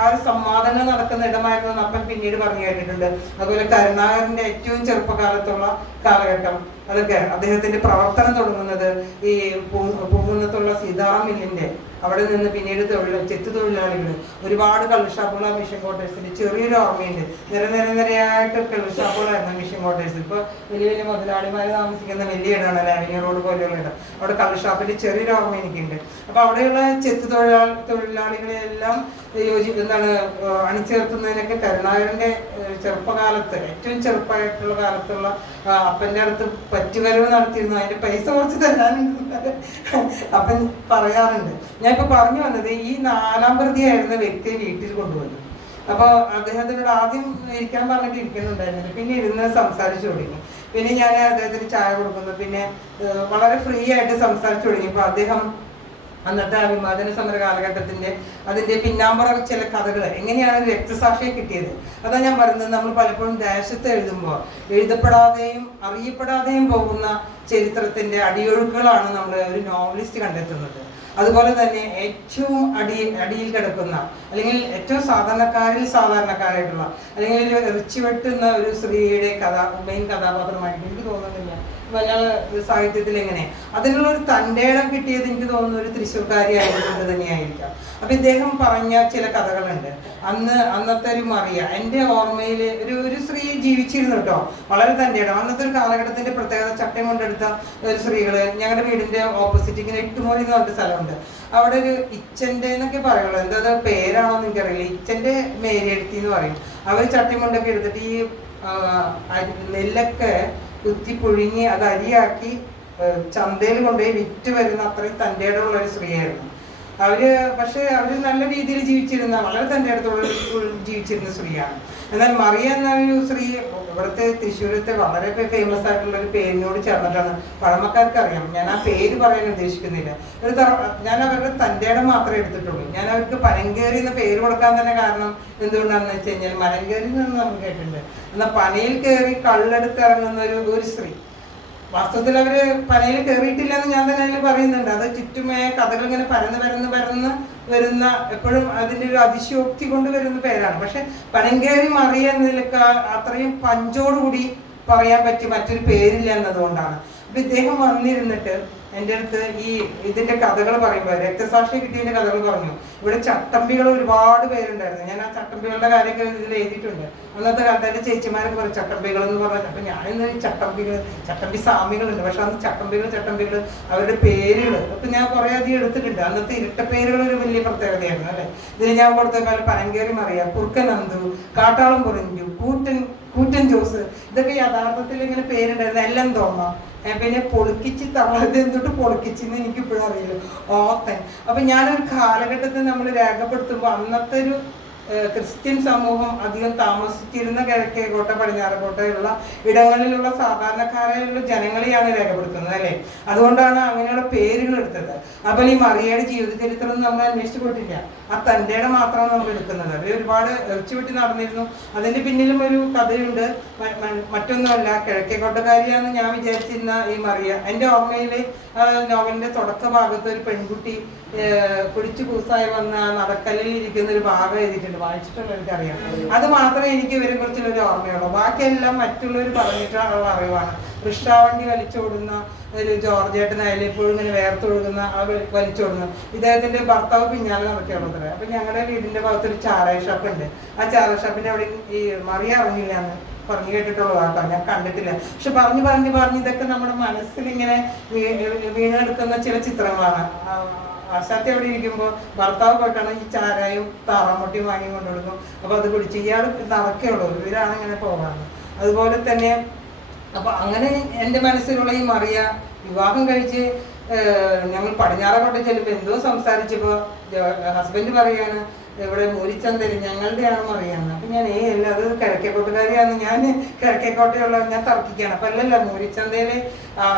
ആ സംവാദങ്ങൾ നടക്കുന്ന ഇടമായിരുന്നു അപ്പൻ പിന്നീട് പറഞ്ഞു കേട്ടിട്ടുണ്ട്. അതുപോലെ കരുണാകരന്റെ ഏറ്റവും ചെറുപ്പകാലത്തുള്ള കാലഘട്ടം, അതൊക്കെ അദ്ദേഹത്തിന്റെ പ്രവർത്തനം തുടങ്ങുന്നത് ഈ പൂങ്കുന്നത്തുള്ള സീതാറാം മില്ലിന്റെ അവിടെ നിന്ന് പിന്നീട് ചെത്തു തൊഴിലാളികൾ ഒരുപാട് കള്ളുഷാപ്പുള്ള മിഷൻ ക്വാർട്ടേഴ്സിന്റെ ചെറിയൊരു ഓർമ്മയുണ്ട്. നിരനിരയായിട്ട് കള്ളുഷാപ്പുകളായിരുന്നു മിഷൻ ക്വാർട്ടേഴ്സ്. ഇപ്പൊ വലിയ വലിയ മുതലാളിമാര് താമസിക്കുന്ന വലിയ ഇടമാണ് അവന്യൂ റോഡ് പോലെയുള്ള ഇടം. അവിടെ കള്ളുഷാപ്പിന്റെ ചെറിയൊരു ഓർമ്മ എനിക്കുണ്ട്. അപ്പൊ അവിടെയുള്ള ചെത്തു തൊഴിലാളികളെല്ലാം എന്താണ് അണിചേർത്തുന്നതിനൊക്കെ കരുണാകരന്റെ ചെറുപ്പകാലത്ത് ഏറ്റവും ചെറുപ്പമായിട്ടുള്ള കാലത്തുള്ള അപ്പന്റെ അടുത്ത് പറ്റുവരവ് നടത്തിയിരുന്നു. അതിന്റെ പൈസ കുറച്ച് തരാനുണ്ട് അപ്പൻ പറയാറുണ്ട്. ഞാൻ ഇപ്പൊ പറഞ്ഞു വന്നത് ഈ 4ാം പ്രതിയായിരുന്ന വ്യക്തിയെ വീട്ടിൽ കൊണ്ടുവന്നു. അപ്പൊ അദ്ദേഹത്തിനോട് ആദ്യം ഇരിക്കാൻ പറഞ്ഞിട്ട് ഇരിക്കുന്നുണ്ടായിരുന്നില്ല. പിന്നെ ഇരുന്ന് സംസാരിച്ചു തുടങ്ങി. പിന്നെ ഞാൻ അദ്ദേഹത്തിന് ചായ കൊടുക്കുന്നു. പിന്നെ വളരെ ഫ്രീ ആയിട്ട് സംസാരിച്ചു തുടങ്ങിയപ്പോ അദ്ദേഹം അന്നത്തെ ആ വിമോചന സമര കാലഘട്ടത്തിന്റെ അതിന്റെ പിന്നാമ്പുറ ചില കഥകൾ, എങ്ങനെയാണ് രക്തസാക്ഷിയെ കിട്ടിയത്, അതാ ഞാൻ പറയുന്നത്. നമ്മൾ പലപ്പോഴും ദേശത്ത് എഴുതുമ്പോൾ എഴുതപ്പെടാതെയും അറിയപ്പെടാതെയും പോകുന്ന ചരിത്രത്തിന്റെ അടിയൊഴുക്കുകളാണ് നമ്മൾ ഒരു നോവലിസ്റ്റ് കണ്ടെത്തുന്നത്. അതുപോലെ തന്നെ ഏറ്റവും അടിയിൽ കിടക്കുന്ന അല്ലെങ്കിൽ ഏറ്റവും സാധാരണക്കാരായിട്ടുള്ള അല്ലെങ്കിൽ ഒരു ഇറച്ചി വെട്ടുന്ന ഒരു സ്ത്രീയുടെ മെയിൻ കഥാപാത്രമായിട്ട് എനിക്ക് തോന്നുന്നില്ല മലയാള സാഹിത്യത്തിൽ എങ്ങനെ അതിനുള്ള ഒരു തൻ്റെ ഇടം കിട്ടിയത് എനിക്ക് തോന്നുന്നു ഒരു തൃശ്ശൂർക്കാരി ആയതുകൊണ്ട് തന്നെയായിരിക്കാം. അപ്പൊ ഇദ്ദേഹം പറഞ്ഞ ചില കഥകളുണ്ട്. അന്നത്തെ ഒരു മറിയ, എൻ്റെ ഓർമ്മയിൽ ഒരു സ്ത്രീ ജീവിച്ചിരുന്നു കേട്ടോ, വളരെ തൻ്റെ ഇടം. അന്നത്തെ ഒരു കാലഘട്ടത്തിന്റെ പ്രത്യേകത, ചട്ടയും കൊണ്ടെടുത്ത ഒരു സ്ത്രീകള് ഞങ്ങളുടെ വീടിന്റെ ഓപ്പോസിറ്റ് ഇങ്ങനെ ഇട്ടുമോറി എന്ന് പറഞ്ഞ സ്ഥലമുണ്ട്. അവിടെ ഒരു ഇച്ചന്റെ എന്നൊക്കെ പറയുള്ളൂ, എന്താ പേരാണോ എന്ന് എനിക്കറിയില്ല, ഇച്ചന്റെ മേരിയെടുത്തി എന്ന് പറയും. അവർ ചട്ടയും കൊണ്ടൊക്കെ എടുത്തിട്ട് ഈ നെല്ലൊക്കെ കുത്തി പുഴുങ്ങി അത് അരിയാക്കി ചന്തയിൽ കൊണ്ടുപോയി വിറ്റ് വരുന്ന അത്രയും തൻ്റെ ഇടമുള്ള ഒരു സ്ത്രീയായിരുന്നു അവര്. പക്ഷെ അവര് നല്ല രീതിയിൽ ജീവിച്ചിരുന്ന, വളരെ തൻ്റെ അടുത്തുള്ള ജീവിച്ചിരുന്ന സ്ത്രീയാണ്. എന്നാൽ മറിയ എന്നൊരു സ്ത്രീ ഇവിടുത്തെ തൃശ്ശൂരത്തെ വളരെ ഫേമസ് ആയിട്ടുള്ള ഒരു പേരിനോട് ചേർന്നിട്ടാണ്, പഴമക്കാർക്ക് അറിയാം, ഞാൻ ആ പേര് പറയാൻ ഉദ്ദേശിക്കുന്നില്ല. ഞാൻ അവരുടെ തൻ്റെ ഇടം മാത്രമേ എടുത്തിട്ടുള്ളൂ. ഞാൻ അവർക്ക് പനങ്കേറി എന്ന പേര് കൊടുക്കാൻ തന്നെ കാരണം എന്തുകൊണ്ടാണെന്ന് വെച്ച് കഴിഞ്ഞാൽ മലങ്കേറി എന്ന് നമ്മൾ കേട്ടിട്ടുണ്ട്. എന്നാൽ പനയിൽ കയറി കള്ളെടുത്ത് ഇറങ്ങുന്ന ഒരു സ്ത്രീ. വാസ്തവത്തിൽ അവര് പനയിൽ കയറിയിട്ടില്ല എന്ന് ഞാൻ തന്നെ അതിൽ പറയുന്നുണ്ട്. അത് ചുറ്റുമേ കഥകൾ ഇങ്ങനെ പരന്ന് വരുന്ന, എപ്പോഴും അതിൻ്റെ ഒരു അതിശയോക്തി കൊണ്ട് വരുന്ന പേരാണ്. പക്ഷെ പനങ്കേറി മറിയ എന്നതിലൊക്കെ അത്രയും പഞ്ചോടുകൂടി പറയാൻ പറ്റിയ മറ്റൊരു പേരില്ല എന്നതുകൊണ്ടാണ്. അപ്പൊ ഇദ്ദേഹം വന്നിരുന്നിട്ട് എൻ്റെ അടുത്ത് ഇതിന്റെ കഥകൾ പറയുമ്പോൾ, രക്തസാക്ഷി കിട്ടിയതിന്റെ കഥകൾ പറഞ്ഞു. ഇവിടെ ചട്ടമ്പികൾ ഒരുപാട് പേരുണ്ടായിരുന്നു. ഞാൻ ആ ചട്ടമ്പികളുടെ കാര്യമൊക്കെ ഇതിൽ എഴുതിയിട്ടുണ്ട്. അന്നത്തെ കാലത്ത് എൻ്റെ ചേച്ചിമാരൊക്കെ പറയും ചട്ടമ്പികൾ എന്ന് പറഞ്ഞു. അപ്പൊ ഞാനിന്ന് ചട്ടമ്പി സ്വാമികളുണ്ട്. പക്ഷെ അന്ന് ചട്ടമ്പികൾ അവരുടെ പേരുകൾ ഒക്കെ ഞാൻ കുറെ അധികം എടുത്തിട്ടുണ്ട്. അന്നത്തെ ഇരട്ട പേരുകൾ ഒരു വലിയ പ്രത്യേകതയായിരുന്നു അല്ലെ. ഇതിന് ഞാൻ കൊടുത്ത കാലം പനങ്കേറി മറിയ, കുറുക്കനന്ദു, കാട്ടാളം പൊറിഞ്ചു, കൂറ്റൻ ജോസ്, ഇതൊക്കെ യഥാർത്ഥത്തിൽ ഇങ്ങനെ പേരുണ്ടായിരുന്നു. എല്ലാം തോന്നാം. പിന്നെ പൊളിക്കിച്ച് തമിഴത് എന്തൊട്ട് പൊളിക്കിച്ചെന്ന് എനിക്ക് ഇപ്പോഴും അറിയില്ല, ഓത്തൻ. അപ്പൊ ഞാനൊരു കാലഘട്ടത്തിൽ നമ്മൾ രേഖപ്പെടുത്തുമ്പോൾ അന്നത്തെ ഒരു ക്രിസ്ത്യൻ സമൂഹം അധികം താമസിച്ചിരുന്ന കിഴക്കേക്കോട്ട പടിഞ്ഞാറക്കോട്ടയുള്ള ഇടങ്ങളിലുള്ള സാധാരണക്കാരായുള്ള ജനങ്ങളെയാണ് രേഖപ്പെടുത്തുന്നത് അല്ലെ. അതുകൊണ്ടാണ് അങ്ങനെയുള്ള പേരുകൾ എടുത്തത്. അപ്പോൾ ഈ മറിയയുടെ ജീവിത ചരിത്രം നമ്മൾ അന്വേഷിച്ചു പോയിട്ടില്ല. ആ തൻ്റെ മാത്രമാണ് നമ്മൾ എടുക്കുന്നത്. അവർ ഒരുപാട് ഇറച്ചിവിട്ടി നടന്നിരുന്നു. അതിന്റെ പിന്നിലും ഒരു കഥയുണ്ട്. മറ്റൊന്നുമല്ല, കിഴക്കേക്കോട്ടക്കാരിയാണെന്ന് ഞാൻ വിചാരിച്ചിരുന്ന ഈ മറിയ, എൻ്റെ ഓർമ്മയില് നോവലിന്റെ തുടക്ക ഭാഗത്ത് ഒരു പെൺകുട്ടി കുടിച്ചു കൂസായി വന്ന നടക്കല്ലിൽ ഇരിക്കുന്ന ഒരു ഭാഗം എഴുതിയിട്ടുണ്ട്. വായിച്ചിട്ടുള്ള എനിക്കറിയാം. അത് മാത്രമേ എനിക്ക് ഇവരെ കുറിച്ചുള്ളൊരു ഓർമ്മയുള്ളൂ. ബാക്കിയെല്ലാം മറ്റുള്ളവർ പറഞ്ഞിട്ടുള്ള അറിവാണ്. റിക്ഷാവണ്ടി വലിച്ചോടുന്ന ഒരു ജോർജേട്ടനായാലും എപ്പോഴും ഇങ്ങനെ വേർത്തൊഴുകുന്ന ആ വലിച്ചോടുന്നു. ഇദ്ദേഹത്തിന്റെ ഭർത്താവ് പിന്നാലെ നടക്കുകയുള്ളത്. അപ്പൊ ഞങ്ങളുടെ വീടിന്റെ ഭാഗത്തൊരു ചാരായ ഷാപ്പ് ഉണ്ട്. ആ ചാരായ ഷാപ്പിന്റെ അവിടെ ഈ മറിയ അറിഞ്ഞില്ല എന്ന് പറഞ്ഞു കേട്ടിട്ടുള്ളതാട്ടോ, ഞാൻ കണ്ടിട്ടില്ല. പക്ഷെ പറഞ്ഞ് ഇതൊക്കെ നമ്മുടെ മനസ്സിലിങ്ങനെ വീണെടുക്കുന്ന ചില ചിത്രങ്ങളാണ്. ആശാത്തി അവിടെ ഇരിക്കുമ്പോൾ ഭർത്താവ് പോയിട്ടാണ് ഈ ചാരായും താറാമുട്ടിയും വാങ്ങി കൊണ്ടുകൊടുക്കും. അപ്പൊ അത് കുടിച്ച് ഇയാൾ നടക്കുകയുള്ളൂ. ഇവരാണ് ഇങ്ങനെ പോകാറ്. അതുപോലെ തന്നെ അപ്പൊ അങ്ങനെ എൻ്റെ മനസ്സിലുള്ള ഈ മറിയ വിവാഹം കഴിച്ച് ഞങ്ങൾ പടിഞ്ഞാറക്കോട്ടെ ചെല്ലുമ്പോൾ എന്തോ സംസാരിച്ചപ്പോൾ ഹസ്ബൻഡ് പറയാണ് ഇവിടെ മൂരിച്ചന്തയിൽ ഞങ്ങളുടെയാണ് മറിയാന്ന്. അപ്പൊ ഞാൻ അല്ല അത് കിഴക്കേക്കോട്ടുകാരിയാന്ന്. ഞാൻ കിഴക്കേക്കോട്ടയുള്ള ഞാൻ തർക്കിക്കുകയാണ്. അപ്പൊ അല്ലല്ല, മൂരിച്ചന്തയില്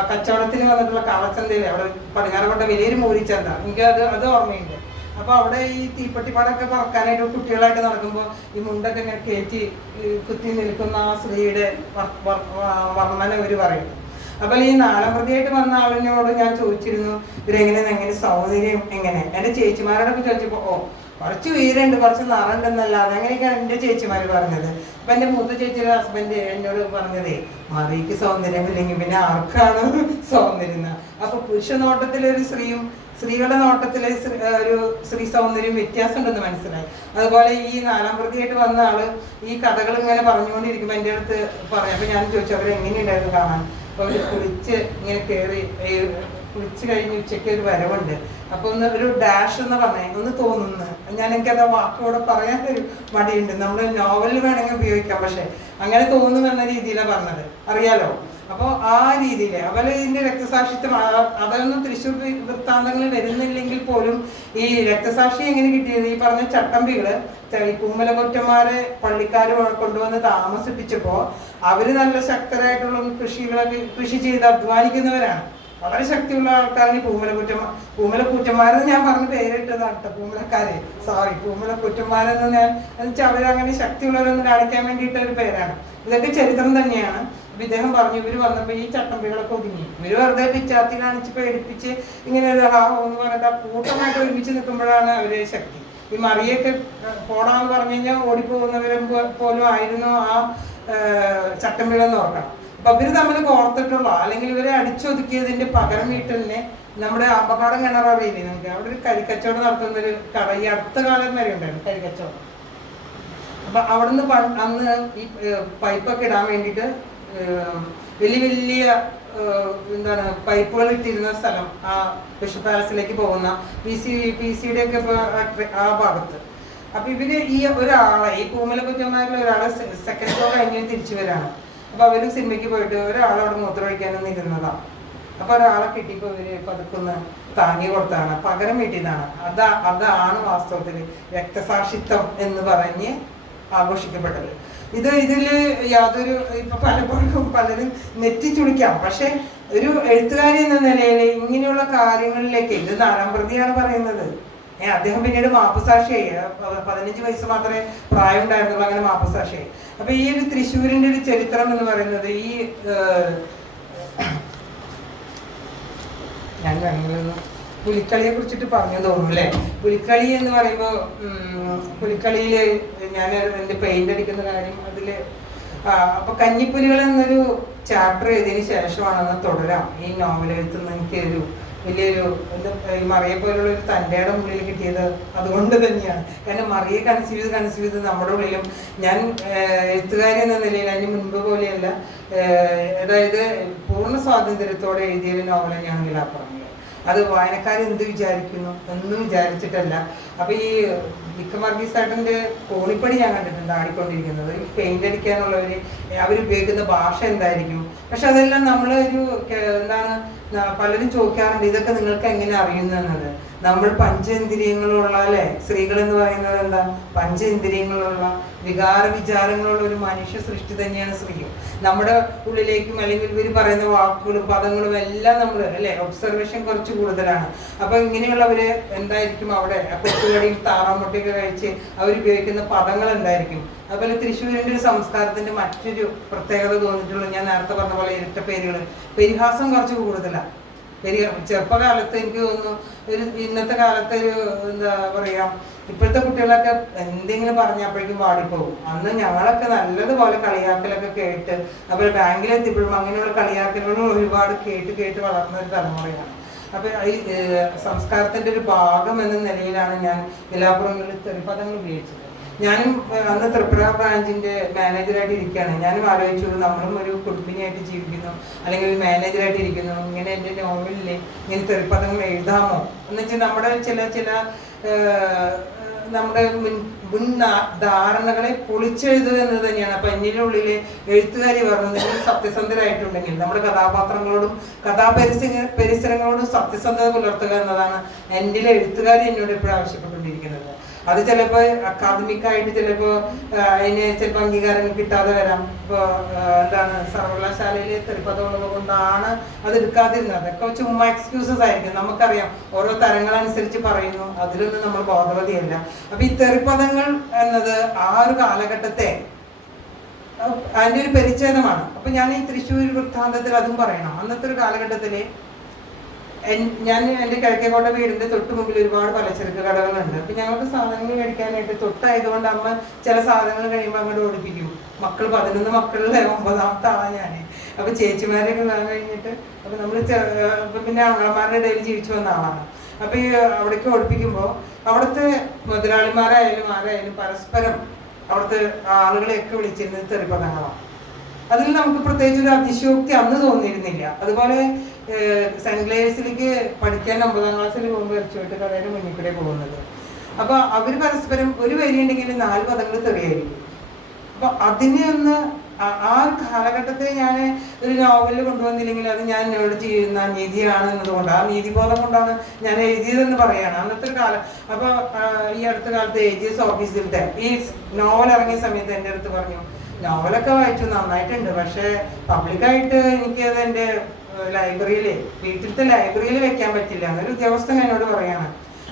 കച്ചവടത്തിന് വന്നിട്ടുള്ള കാളച്ചന്തയില് അവിടെ പടിഞ്ഞാറക്കോട്ടെ വലിയൊരു മൂരിച്ചന്ത, എനിക്ക് അത് ഓർമ്മയുണ്ട്. അപ്പൊ അവിടെ ഈ തീപ്പെട്ടിപ്പാടൊക്കെ പറക്കാനായിട്ട് കുട്ടികളായിട്ട് നടക്കുമ്പോൾ ഈ മുണ്ടൊക്കെ ഇങ്ങനെ കയറ്റി കുത്തി നിൽക്കുന്ന ആ സ്ത്രീയുടെ വർണ്ണന ഇവര് പറയുന്നു. അപ്പൊ ഈ നാടൻപ്രതിയായിട്ട് വന്ന ആളിനോട് ഞാൻ ചോദിച്ചിരുന്നു ഇവരെങ്ങനെ സൗന്ദര്യം എങ്ങനെ. എൻ്റെ ചേച്ചിമാരോടൊക്കെ ചോദിച്ചപ്പോ കുറച്ച് വീരുണ്ട്, കുറച്ച് നിറണ്ടെന്നല്ലാതെ അങ്ങനെയൊക്കെയാണ് എൻ്റെ ചേച്ചിമാര് പറഞ്ഞത്. അപ്പൊ എൻ്റെ മൂത്ത ചേച്ചിയുടെ ഹസ്ബൻഡ് എന്നോട് പറഞ്ഞതേ മറിയക്ക് സൗന്ദര്യമില്ലെങ്കിൽ പിന്നെ ആർക്കാണ് സൗന്ദര്യം. അപ്പൊ പുരുഷ നോട്ടത്തിലൊരു സ്ത്രീകളുടെ നോട്ടത്തിലെ ഒരു സ്ത്രീ സൗന്ദര്യം വ്യത്യാസം ഉണ്ടെന്ന് മനസ്സിലായി. അതുപോലെ ഈ നാലാം പ്രതിയായിട്ട് വന്ന ആള് ഈ കഥകൾ ഇങ്ങനെ പറഞ്ഞുകൊണ്ടിരിക്കുമ്പോൾ എൻ്റെ അടുത്ത് പറയാം. അപ്പൊ ഞാൻ ചോദിച്ചു അവരെങ്ങനെയുണ്ടായിരുന്നു കാണാൻ. അപ്പൊ അവര് കുളിച്ച് ഇങ്ങനെ കയറി കുളിച്ച് കഴിഞ്ഞ് ഉച്ചയ്ക്ക് ഒരു വരവുണ്ട്. അപ്പൊ ഒരു ഡാഷ് എന്ന് പറഞ്ഞേ ഒന്ന് തോന്നുന്നു. എനിക്കത് വാക്കോടെ പറയാനൊരു മടിയുണ്ട്. നമ്മൾ നോവലിൽ വേണമെങ്കിൽ ഉപയോഗിക്കാം, പക്ഷെ അങ്ങനെ തോന്നുമെന്ന രീതിയിലാണ് പറഞ്ഞത്, അറിയാലോ. അപ്പോൾ ആ രീതിയിൽ അതുപോലെ ഇതിന്റെ രക്തസാക്ഷിത്വം അതൊന്നും തൃശ്ശൂർ വൃത്താന്തങ്ങളിൽ വരുന്നില്ലെങ്കിൽ പോലും ഈ രക്തസാക്ഷി എങ്ങനെ കിട്ടിയത്, ഈ പറഞ്ഞ ചട്ടമ്പികള് ഈ പൂമലകൊറ്റന്മാരെ പള്ളിക്കാർ കൊണ്ടുവന്ന് താമസിപ്പിച്ചപ്പോ അവര് നല്ല ശക്തരായിട്ടുള്ള കൃഷി ചെയ്ത് അധ്വാനിക്കുന്നവരാണ്. വളരെ ശക്തിയുള്ള ആൾക്കാരാണ് ഈ പൂമലക്കൂറ്റന്മാരെന്ന് ഞാൻ പറഞ്ഞ പേരിട്ടതാണ് കേട്ടോ. പൂമലക്കുറ്റന്മാരെന്ന് ഞാൻ എന്നുവെച്ചാൽ അവരങ്ങനെ ശക്തിയുള്ളവരെന്ന് കാണിക്കാൻ വേണ്ടിയിട്ട ഒരു പേരാണ്. ഇതൊക്കെ ചരിത്രം തന്നെയാണ്. ഇദ്ദേഹം പറഞ്ഞു ഇവര് വന്നപ്പോ ഈ ചട്ടമ്പികളൊക്കെ ഒതുങ്ങി. ഇവര് വെറുതെ പിച്ചാത്തി കാണിച്ച് പേടിപ്പിച്ച് ഇങ്ങനെ എന്ന് പറഞ്ഞിട്ട് കൂട്ടമായിട്ട് ഒരുമിച്ച് നിൽക്കുമ്പോഴാണ് അവര് ശക്തി. ഈ മറിയൊക്കെ പോടാന്ന് പറഞ്ഞു കഴിഞ്ഞാൽ ഓടിപ്പോകുന്നവരും പോലും ആയിരുന്നു ആ ചട്ടമ്പികളെന്ന് ഓർക്കണം. അപ്പൊ ഇവര് തമ്മിൽ കോർത്തിട്ടുള്ള അല്ലെങ്കിൽ ഇവരെ അടിച്ചൊതുക്കിയതിന്റെ പകരം വീട്ടലിനെ നമ്മുടെ അപകടം കിണർ അറിയില്ലേ നമുക്ക്, അവിടെ ഒരു കരിക്കച്ചവടം നടത്തുന്ന ഒരു കട ഈ അടുത്ത കാലം വരെ ഉണ്ടായിരുന്നു കരിക്കച്ചവടം. അപ്പൊ അവിടുന്ന് അന്ന് ഈ പൈപ്പൊക്കെ ഇടാൻ വേണ്ടിയിട്ട് വലിയ എന്താണ് പൈപ്പുകൾ ഇട്ടിരുന്ന സ്ഥലം ആ ബിഷപ്പ് പാലസിലേക്ക് പോകുന്ന പി സിയുടെ ഒക്കെ ആ ഭാഗത്ത്. അപ്പൊ ഇവര് ഈ ഒരാളെ ഈ പൂമലക്കുറ്റന്മാരിലെ ഒരാളെ സെക്കൻഡ് ഷോ കഴിഞ്ഞ് തിരിച്ചു വരാണ്. അപ്പൊ അവര് സിനിമയ്ക്ക് പോയിട്ട് ഒരാളവിടെ മൂത്രമൊഴിക്കാനൊന്നും ഇരുന്നതാണ്. അപ്പൊ ഒരാളെ കിട്ടിയപ്പോ ഇവര് പതുക്കുന്ന താങ്ങി കൊടുത്താണ്, പകരം വീട്ടിയതാണ്. അതാണ് വാസ്തവത്തില് രക്തസാക്ഷിത്വം എന്ന് പറഞ്ഞ് ആഘോഷിക്കപ്പെട്ടത്. ഇതില് യാതൊരു ഇപ്പൊ പലരും നെറ്റിച്ചുളിക്കാം. പക്ഷെ ഒരു എഴുത്തുകാരി എന്ന നിലയിൽ ഇങ്ങനെയുള്ള കാര്യങ്ങളിലേക്ക് ഇത് നാലാം പ്രതിയാണ് പറയുന്നത്. അദ്ദേഹം പിന്നീട് മാപ്പുസാക്ഷിയായി. 15 വയസ്സ് മാത്രമേ പ്രായം ഉണ്ടായിരുന്നുള്ളൂ, അങ്ങനെ മാപ്പുസാക്ഷിയായി. അപ്പൊ ഈ ഒരു തൃശ്ശൂരിന്റെ ഒരു ചരിത്രം എന്ന് പറയുന്നത് ഈ ഞാൻ വേണമെങ്കിൽ പുലിക്കളിയെ കുറിച്ചിട്ട് പറഞ്ഞു തോന്നുന്നു അല്ലേ. പുലിക്കളി എന്ന് പറയുമ്പോൾ പുലിക്കളിയില് ഞാൻ എൻ്റെ പെയിന്റ് അടിക്കുന്ന കാര്യം അതില് അപ്പൊ കഞ്ഞിപ്പുലികൾ എന്നൊരു ചാപ്റ്റർ എഴുതിയതിനു ശേഷമാണെന്ന് തുടരാം ഈ നോവൽ എഴുത്തുന്ന എനിക്കൊരു വലിയൊരു ഈ മറിയെ പോലുള്ള ഒരു തൻ്റെയുടെ ഉള്ളിൽ കിട്ടിയത് അതുകൊണ്ട് തന്നെയാണ്. കാരണം മറിയെ കൺസീവ് ചെയ്ത് നമ്മുടെ ഉള്ളിലും ഞാൻ എഴുത്തുകാരി എന്ന നിലയിൽ അതിന് മുൻപ് പോലെയല്ല, അതായത് പൂർണ്ണ സ്വാതന്ത്ര്യത്തോടെ എഴുതിയൊരു നോവൽ തന്നെയാണ് നിലാപ്പറമ്പിൽ. അത് വായനക്കാരെന്ത് വിചാരിക്കുന്നു ഒന്നും വിചാരിച്ചിട്ടല്ല. അപ്പൊ ഈ വിക്രമാർഗീസാട്ടിന്റെ കോണിപ്പടി ഞാൻ കണ്ടിട്ടുണ്ട് ആടിക്കൊണ്ടിരിക്കുന്നത്. ഈ പെയിന്റ് അടിക്കാനുള്ളവര് അവരുപയോഗിക്കുന്ന ഭാഷ എന്തായിരിക്കും. പക്ഷെ അതെല്ലാം നമ്മളൊരു എന്താണ് പലരും ചോദിക്കാറുണ്ട് ഇതൊക്കെ നിങ്ങൾക്ക് എങ്ങനെ അറിയുന്നത്. നമ്മൾ പഞ്ചേന്ദ്രിയങ്ങളുള്ള അല്ലെ, സ്ത്രീകൾ എന്ന് പറയുന്നത് എന്താ, പഞ്ചേന്ദ്രിയങ്ങളുള്ള വികാര വിചാരങ്ങളുള്ള ഒരു മനുഷ്യ സൃഷ്ടി തന്നെയാണ് സ്ത്രീയും. നമ്മുടെ ഉള്ളിലേക്കും അല്ലെങ്കിൽ ഇവർ പറയുന്ന വാക്കുകളും പദങ്ങളും എല്ലാം നമ്മൾ അല്ലെ ഒബ്സർവേഷൻ കുറച്ച് കൂടുതലാണ്. അപ്പൊ ഇങ്ങനെയുള്ളവര് എന്തായിരിക്കും അവിടെ കൊട്ടുകടിയും താറാമുട്ടയൊക്കെ കഴിച്ച് അവരുപയോഗിക്കുന്ന പദങ്ങൾ എന്തായിരിക്കും. അതുപോലെ തൃശ്ശൂരിന്റെ ഒരു സംസ്കാരത്തിന്റെ മറ്റൊരു പ്രത്യേകത തോന്നിയിട്ടുള്ളത് ഞാൻ നേരത്തെ പറഞ്ഞ പോലെ ഇരട്ട പേരുകൾ, പരിഹാസം കുറച്ച് കൂടുതലാണ്. ചെറുപ്പകാലത്ത് എനിക്ക് തോന്നുന്നു ഒരു ഇന്നത്തെ കാലത്ത് ഒരു എന്താ പറയാ ഇപ്പോഴത്തെ കുട്ടികളൊക്കെ എന്തെങ്കിലും പറഞ്ഞപ്പോഴേക്കും പാടിപ്പോകും. അന്ന് ഞങ്ങളൊക്കെ നല്ലതുപോലെ കളിയാക്കലൊക്കെ കേട്ട് അതുപോലെ ബാങ്കിലെത്തിയപ്പോഴും അങ്ങനെയുള്ള കളിയാക്കലുകളും ഒരുപാട് കേട്ട് വളർന്ന ഒരു തലമുറയാണ്. അപ്പൊ ഈ സംസ്കാരത്തിന്റെ ഒരു ഭാഗം എന്ന നിലയിലാണ് ഞാൻ നിലാപ്പുറങ്ങളിൽ തെറിപ്പദങ്ങൾ ഉപയോഗിച്ചത്. ഞാനും അന്ന് ത്രിപുര ബ്രാഞ്ചിന്റെ മാനേജറായിട്ട് ഇരിക്കുകയാണ്. ഞാനും ആലോചിച്ചു നമ്മളും ഒരു കുടുംബിനിയായിട്ട് ജീവിക്കുന്നു അല്ലെങ്കിൽ ഒരു മാനേജറായിട്ട് ഇരിക്കുന്നു, ഇങ്ങനെ എൻ്റെ നോവലിൽ ഇങ്ങനെ തെറിപ്പദങ്ങൾ എഴുതാമോ എന്ന് വെച്ചാൽ നമ്മുടെ ചില നമ്മുടെ മുൻ ധാരണകളെ പൊളിച്ചെഴുതുക എന്ന് തന്നെയാണ്. അപ്പൊ എന്നിനുള്ളിലെ എഴുത്തുകാരി പറഞ്ഞത്, നിങ്ങൾ സത്യസന്ധരായിട്ടുണ്ടെങ്കിൽ നമ്മുടെ കഥാപാത്രങ്ങളോടും പരിസരങ്ങളോടും സത്യസന്ധത പുലർത്തുക എന്നതാണ് എൻ്റെ എഴുത്തുകാരി എന്നോട് എപ്പോഴും ആവശ്യപ്പെട്ടുകൊണ്ടിരിക്കുന്നത്. അത് ചിലപ്പോൾ അക്കാദമിക്കായിട്ട് ചിലപ്പോൾ അതിന് ചിലപ്പോൾ അംഗീകാരം കിട്ടാതെ വരാം. ഇപ്പോൾ എന്താണ് സർവകലാശാലയിലെ തെളിപ്പതുള്ളത് കൊണ്ടാണ് അത് എടുക്കാതിരുന്നത്. അതൊക്കെ ചുമ്മാ എക്സ്ക്യൂസസ് ആയിരിക്കും. നമുക്കറിയാം ഓരോ തരങ്ങളനുസരിച്ച് പറയുന്നു, അതിലൊന്നും നമ്മൾ ബോധവതിയല്ല. അപ്പൊ ഈ തെറിപ്പദങ്ങൾ എന്നത് ആ ഒരു കാലഘട്ടത്തെ അതിൻ്റെ ഒരു പരിച്ഛേദമാണ്. അപ്പൊ ഞാൻ ഈ തൃശ്ശൂർ വൃത്താന്തത്തിൽ അതും പറയണം. അന്നത്തെ ഒരു കാലഘട്ടത്തില് ഞാൻ എൻ്റെ കിഴക്കേക്കോട്ട വീടിൻ്റെ തൊട്ട് മുമ്പിൽ ഒരുപാട് പലചരക്ക് കടകളുണ്ട്. അപ്പം ഞങ്ങൾക്ക് സാധനങ്ങൾ മേടിക്കാനായിട്ട് തൊട്ടായതുകൊണ്ട് അമ്മ ചില സാധനങ്ങൾ കഴിയുമ്പോൾ അങ്ങോട്ട് ഓടിപ്പിക്കും. 11 മക്കളിലെ 9ാമത്തെ ആളാണ് ഞാൻ. അപ്പോൾ ചേച്ചിമാരെയൊക്കെ വിവാഹം കഴിഞ്ഞിട്ട് അപ്പോൾ നമ്മൾ പിന്നെ ആങ്ങളമാരുടെ ഇടയിൽ ജീവിച്ചു വന്ന ആളാണ്. അപ്പോൾ ഈ അവിടേക്ക് ഓടിപ്പിക്കുമ്പോൾ അവിടുത്തെ മുതലാളിമാരായാലും ആരായാലും പരസ്പരം അവിടുത്തെ ആളുകളെയൊക്കെ വിളിച്ചിരുന്നത് തെറിപ്പദങ്ങളാണ്. അതിൽ നമുക്ക് പ്രത്യേകിച്ച് ഒരു അതിശയോക്തി അന്ന് തോന്നിയിരുന്നില്ല. അതുപോലെ സെന്റ് ക്ലേഴ്സിലേക്ക് പഠിക്കാൻ 9ാം ക്ലാസ്സിൽ പോകുമ്പോൾ ഇറച്ചുവിട്ട് കടയുടെ മുന്നിൽ കൂടെ പോകുന്നത്. അപ്പൊ അവർ പരസ്പരം ഒരു വരി ഉണ്ടെങ്കിൽ 4 പദങ്ങൾ തെറിയായിരിക്കും. അപ്പൊ അതിനെ ഒന്ന് ആ കാലഘട്ടത്തെ ഞാൻ ഒരു നോവലിൽ കൊണ്ടുവന്നില്ലെങ്കിൽ അത് ഞാൻ എന്നോട് ചെയ്യുന്ന നീതിയാണ് എന്നതുകൊണ്ട്, ആ നീതിബോധം കൊണ്ടാണ് ഞാൻ എഴുതിയതെന്ന് പറയാണ് അന്നത്തെ ഒരു കാലം. അപ്പൊ ഈ അടുത്ത കാലത്ത് AGS ഓഫീസിലത്തെ ഈ നോവൽ ഇറങ്ങിയ സമയത്ത് എൻ്റെ അടുത്ത് പറഞ്ഞു, നോവലൊക്കെ വായിച്ചു, നന്നായിട്ടുണ്ട്, പക്ഷെ പബ്ലിക്കായിട്ട് എനിക്കത് എൻ്റെ ലൈബ്രറിയില് വീട്ടിലത്തെ ലൈബ്രറിയിൽ വെക്കാൻ പറ്റില്ല എന്നൊരു ഉദ്യോഗസ്ഥൻ എന്നോട് പറയാണ്.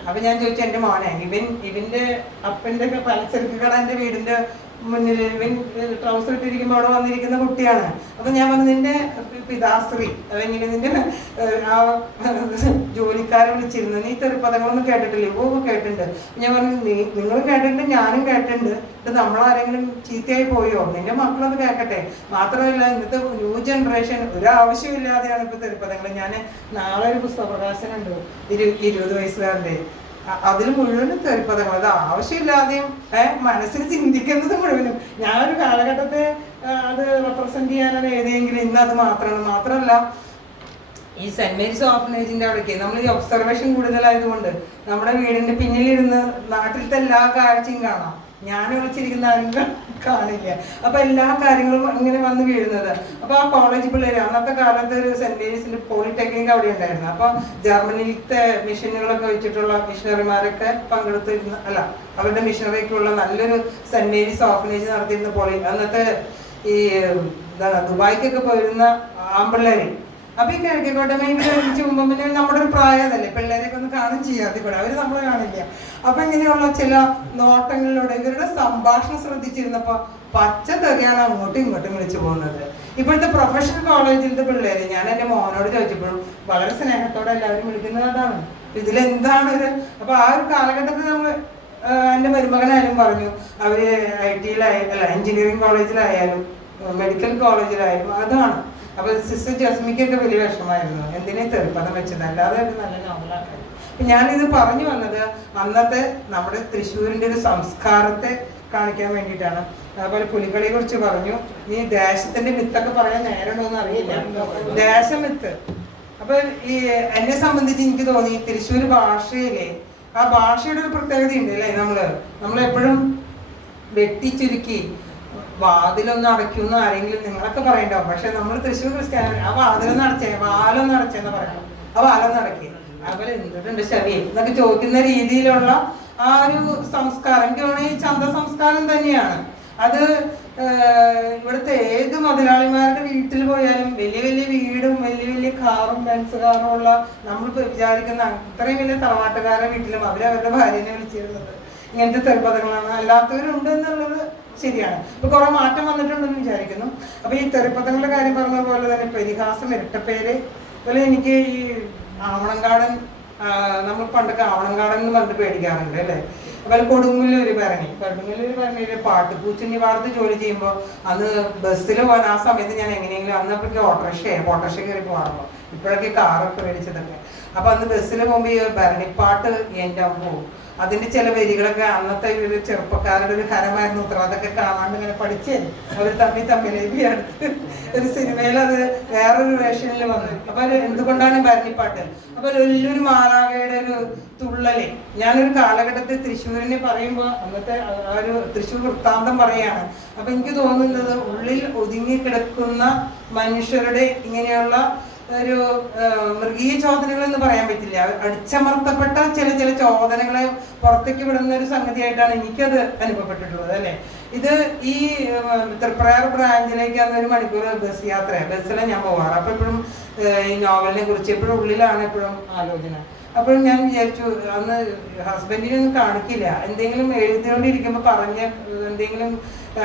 അപ്പൊ ഞാൻ ചോദിച്ചു, എൻ്റെ മോനെ ഇവന്റെ അപ്പൻ്റെ ഒക്കെ പലചരക്ക് കട എൻ്റെ വീടിന്റെ മുന്നിൽ ഇവൻ ട്രൗസർ ഇട്ടിരിക്കുമ്പോൾ അവിടെ വന്നിരിക്കുന്ന കുട്ടിയാണ്. അപ്പൊ ഞാൻ പറഞ്ഞു, നിന്റെ പിതാശ്രീ അല്ലെങ്കിൽ നിന്റെ ആ ജോലിക്കാരെ വിളിച്ചിരുന്നു, നീ തെറിപ്പദങ്ങളൊന്നും കേട്ടിട്ടില്ലേ? ഓ കേട്ടിട്ടുണ്ട്. ഞാൻ പറഞ്ഞു, നിങ്ങൾ കേട്ടിട്ടുണ്ട്, ഞാനും കേട്ടിട്ടുണ്ട്. ഇത് നമ്മളാരെങ്കിലും ചീത്തയായി പോയോ? നിന്റെ മക്കളത് കേൾക്കട്ടെ. മാത്രമല്ല ഇന്നത്തെ ന്യൂ ജനറേഷൻ ഒരാവശ്യമില്ലാതെയാണ് ഇപ്പൊ തെറിപ്പദങ്ങൾ. ഞാൻ നാളെ ഒരു പുസ്തക പ്രകാശനുണ്ട് 20 വയസ്സുകാരൻ്റെ, അതിൽ മുഴുവനും തെറിപ്പദങ്ങൾ. അത് ആവശ്യമില്ലാതെയും മനസ്സിന് ചിന്തിക്കുന്നത് മുഴുവനും. ഞാനൊരു കാലഘട്ടത്തെ അത് റെപ്രസെന്റ് ചെയ്യാനാണ് എഴുതിയെങ്കിൽ ഇന്ന് അത് മാത്രമല്ല ഈ സെന്റ് മേരീസ് ഓർഫനേജിന്റെ അവിടേക്ക് നമ്മൾ ഈ ഒബ്സർവേഷൻ കൂടുതലായതുകൊണ്ട് നമ്മുടെ വീടിന്റെ പിന്നിലിരുന്ന് നാട്ടിലത്തെ എല്ലാ കാഴ്ചയും കാണാം. ഞാൻ വിളിച്ചിരിക്കുന്ന ആരും കാണില്ല. അപ്പൊ എല്ലാ കാര്യങ്ങളും ഇങ്ങനെ വന്ന് വീഴുന്നത്. അപ്പൊ ആ കോളേജ് പിള്ളേര് അന്നത്തെ കാലത്ത് ഒരു സെന്റ് മേരീസിന്റെ പോളിടെക്നിക് അവിടെ ഉണ്ടായിരുന്നു. അപ്പൊ ജർമ്മനിയിലത്തെ മിഷനുകളൊക്കെ വെച്ചിട്ടുള്ള മിഷണറിമാരൊക്കെ പങ്കെടുത്തിരുന്ന അവരുടെ മിഷണറിക്കുള്ള നല്ലൊരു സെന്റ് മേരീസ് ഓർഫനേജ് നടത്തിയിരുന്ന അന്നത്തെ ഈ എന്താണ് ദുബായ്ക്കൊക്കെ പോയിരുന്ന ആമ്പിള്ളേര്. അപ്പൊ ഈ കിഴക്കേക്കോട്ടമ്മ ഇവിടെ ഒരുമിച്ച് പോകുമ്പോൾ പിന്നെ നമ്മുടെ ഒരു പ്രായമല്ലേ, പിള്ളേരെയൊക്കെ ഒന്ന് കാണും ചെയ്യാതെ കൂടെ, അവര് നമ്മളെ കാണില്ല. അപ്പൊ ഇങ്ങനെയുള്ള ചില നോട്ടങ്ങളിലൂടെ ഇവരുടെ സംഭാഷണം ശ്രദ്ധിച്ചിരുന്നപ്പോ പച്ച തെറിയാണ് അങ്ങോട്ടും ഇങ്ങോട്ടും വിളിച്ചു പോകുന്നത്. ഇപ്പോഴത്തെ പ്രൊഫഷണൽ കോളേജിലത്തെ പിള്ളേര് ഞാൻ എൻ്റെ മോനോട് ചോദിച്ചപ്പോഴും വളരെ സ്നേഹത്തോടെ എല്ലാവരും വിളിക്കുന്നത് അതാണ്. ഇതിലെന്താണ് അപ്പൊ ആ ഒരു കാലഘട്ടത്തിൽ നമ്മൾ എൻ്റെ മരുമകനായാലും പറഞ്ഞു, അവര് IT എഞ്ചിനീയറിംഗ് കോളേജിലായാലും മെഡിക്കൽ കോളേജിലായാലും അതാണ്. അപ്പൊ സിസ്റ്റർ ജസ്മിക്കൊക്കെ വലിയ വിഷമമായിരുന്നു, എന്തിനെ തെറിപ്പദം വെച്ചത്, അല്ലാതെ ഒരു നല്ല നോവലാക്കാൻ. ഞാനിത് പറഞ്ഞു വന്നത് അന്നത്തെ നമ്മുടെ തൃശ്ശൂരിന്റെ ഒരു സംസ്കാരത്തെ കാണിക്കാൻ വേണ്ടിയിട്ടാണ്. അതുപോലെ പുലികളെ കുറിച്ച് പറഞ്ഞു. ഈ ദേശത്തിന്റെ മിത്തൊക്കെ പറയാൻ നേരമുണ്ടോന്ന് അറിയില്ല, ദേശമിത്ത്. അപ്പൊ ഈ എന്നെ സംബന്ധിച്ച് എനിക്ക് തോന്നി തൃശ്ശൂർ ഭാഷയിലെ ആ ഭാഷയുടെ ഒരു പ്രത്യേകത ഉണ്ട് അല്ലേ. നമ്മളെപ്പോഴും വെട്ടിച്ചുരുക്കി വാതിലൊന്നും അടയ്ക്കുമെന്ന് ആരെങ്കിലും നിങ്ങളൊക്കെ പറയണ്ടാവും. പക്ഷെ നമ്മൾ തൃശ്ശൂർ ക്രിസ്ത്യാനി ആ വാതിലൊന്നും അടച്ചെന്ന് പറയണം, ആ വാലൊന്നും അടക്കി. അതുപോലെ എന്തിട്ടുണ്ട് ശരി എന്നൊക്കെ ചോദിക്കുന്ന രീതിയിലുള്ള ആ ഒരു സംസ്കാരം എനിക്ക് തോന്നുന്നു ഈ ചന്ത സംസ്കാരം തന്നെയാണ്. അത് ഇവിടുത്തെ ഏത് മുതലാളിമാരുടെ വീട്ടിൽ പോയാലും വലിയ വലിയ വീടും വലിയ വലിയ കാറും ബെൻസ് കാറും ഉള്ള നമ്മളിപ്പോൾ വിചാരിക്കുന്ന അത്രയും വലിയ തറവാട്ടുകാരുടെ വീട്ടിലും അവരവരുടെ ഭാര്യനെ വിളിച്ചിരുന്നത് ഇങ്ങനത്തെ തെറിപ്പദങ്ങളാണ്. അല്ലാത്തവരുണ്ട് എന്നുള്ളത് ശരിയാണ്. ഇപ്പൊ കുറെ മാറ്റം വന്നിട്ടുണ്ടെന്ന് വിചാരിക്കുന്നു. അപ്പൊ ഈ തെറിപ്പദങ്ങളുടെ കാര്യം പറഞ്ഞ പോലെ തന്നെ പരിഹാസം, ഇരട്ടപ്പേര്, അതുപോലെ എനിക്ക് ഈ ആവണങ്കാടൻ, നമ്മൾ പണ്ടൊക്കെ ആവണങ്കാടൻ എന്ന് പറഞ്ഞിട്ട് പേടിക്കാറുണ്ട് അല്ലേ. അതുപോലെ കൊടുങ്ങല്ലൂര് ഭരണി പാട്ടുപൂച്ചെണ്ണി പാടത്ത് ജോലി ചെയ്യുമ്പോൾ അന്ന് ബസ്സിൽ പോകാൻ ആ സമയത്ത് ഞാൻ എങ്ങനെയെങ്കിലും അന്നപ്പോഴേക്ക് ഓട്ടോറിക്ഷ കയറി പോകാറുള്ളൂ. ഇപ്പോഴൊക്കെ കാറൊക്കെ മേടിച്ചതൊക്കെ. അപ്പൊ അന്ന് ബസ്സിൽ പോകുമ്പോൾ ഈ ഭരണിപ്പാട്ട് എൻ്റെ പോകും. അതിന്റെ ചില വരികളൊക്കെ അന്നത്തെ ഒരു ചെറുപ്പക്കാരുടെ ഒരു ഹരമായിരുന്നു ഉത്തരം. അതൊക്കെ കാണാണ്ട് ഇങ്ങനെ പഠിച്ച് അവർ തമ്മിലേക്ക് അടുത്ത് ഒരു സിനിമയിൽ അത് വേറൊരു വേഷനിൽ വന്നു. അപ്പൊ എന്തുകൊണ്ടാണ് ഭരണിപ്പാട്ട്? അപ്പൊ വലിയൊരു മാലാകയുടെ ഒരു തുള്ള തുള്ളലേ. ഞാനൊരു കാലഘട്ടത്തിൽ തൃശ്ശൂരിനെ പറയുമ്പോൾ അന്നത്തെ ആ ഒരു തൃശ്ശൂർ വൃത്താന്തം പറയാണ്. അപ്പൊ എനിക്ക് തോന്നുന്നത് ഉള്ളിൽ ഒതുങ്ങിക്കിടക്കുന്ന മനുഷ്യരുടെ ഇങ്ങനെയുള്ള ഒരു മൃഗീയ ചോദനകൾ എന്ന് പറയാൻ പറ്റില്ല, അടിച്ചമർത്തപ്പെട്ട ചില ചില ചോദനകളെ പുറത്തേക്ക് വിടുന്ന ഒരു സംഗതിയായിട്ടാണ് എനിക്കത് അനുഭവപ്പെട്ടിട്ടുള്ളത് അല്ലേ. ഇത് ഈ തൃപ്രയാർ ബ്രാഞ്ചിലേക്ക് അന്ന് 1 മണിക്കൂർ ബസ് യാത്രയാണ്, ബസ്സിലാണ് ഞാൻ പോവാറ്. അപ്പോൾ എപ്പോഴും ഈ നോവലിനെ കുറിച്ച് എപ്പോഴും ഉള്ളിലാണ് എപ്പോഴും ആലോചന. അപ്പോഴും ഞാൻ വിചാരിച്ചു അന്ന് ഹസ്ബൻഡിനൊന്നും കാണിക്കില്ല, എന്തെങ്കിലും എഴുതിക്കൊണ്ടിരിക്കുമ്പോൾ പറഞ്ഞ എന്തെങ്കിലും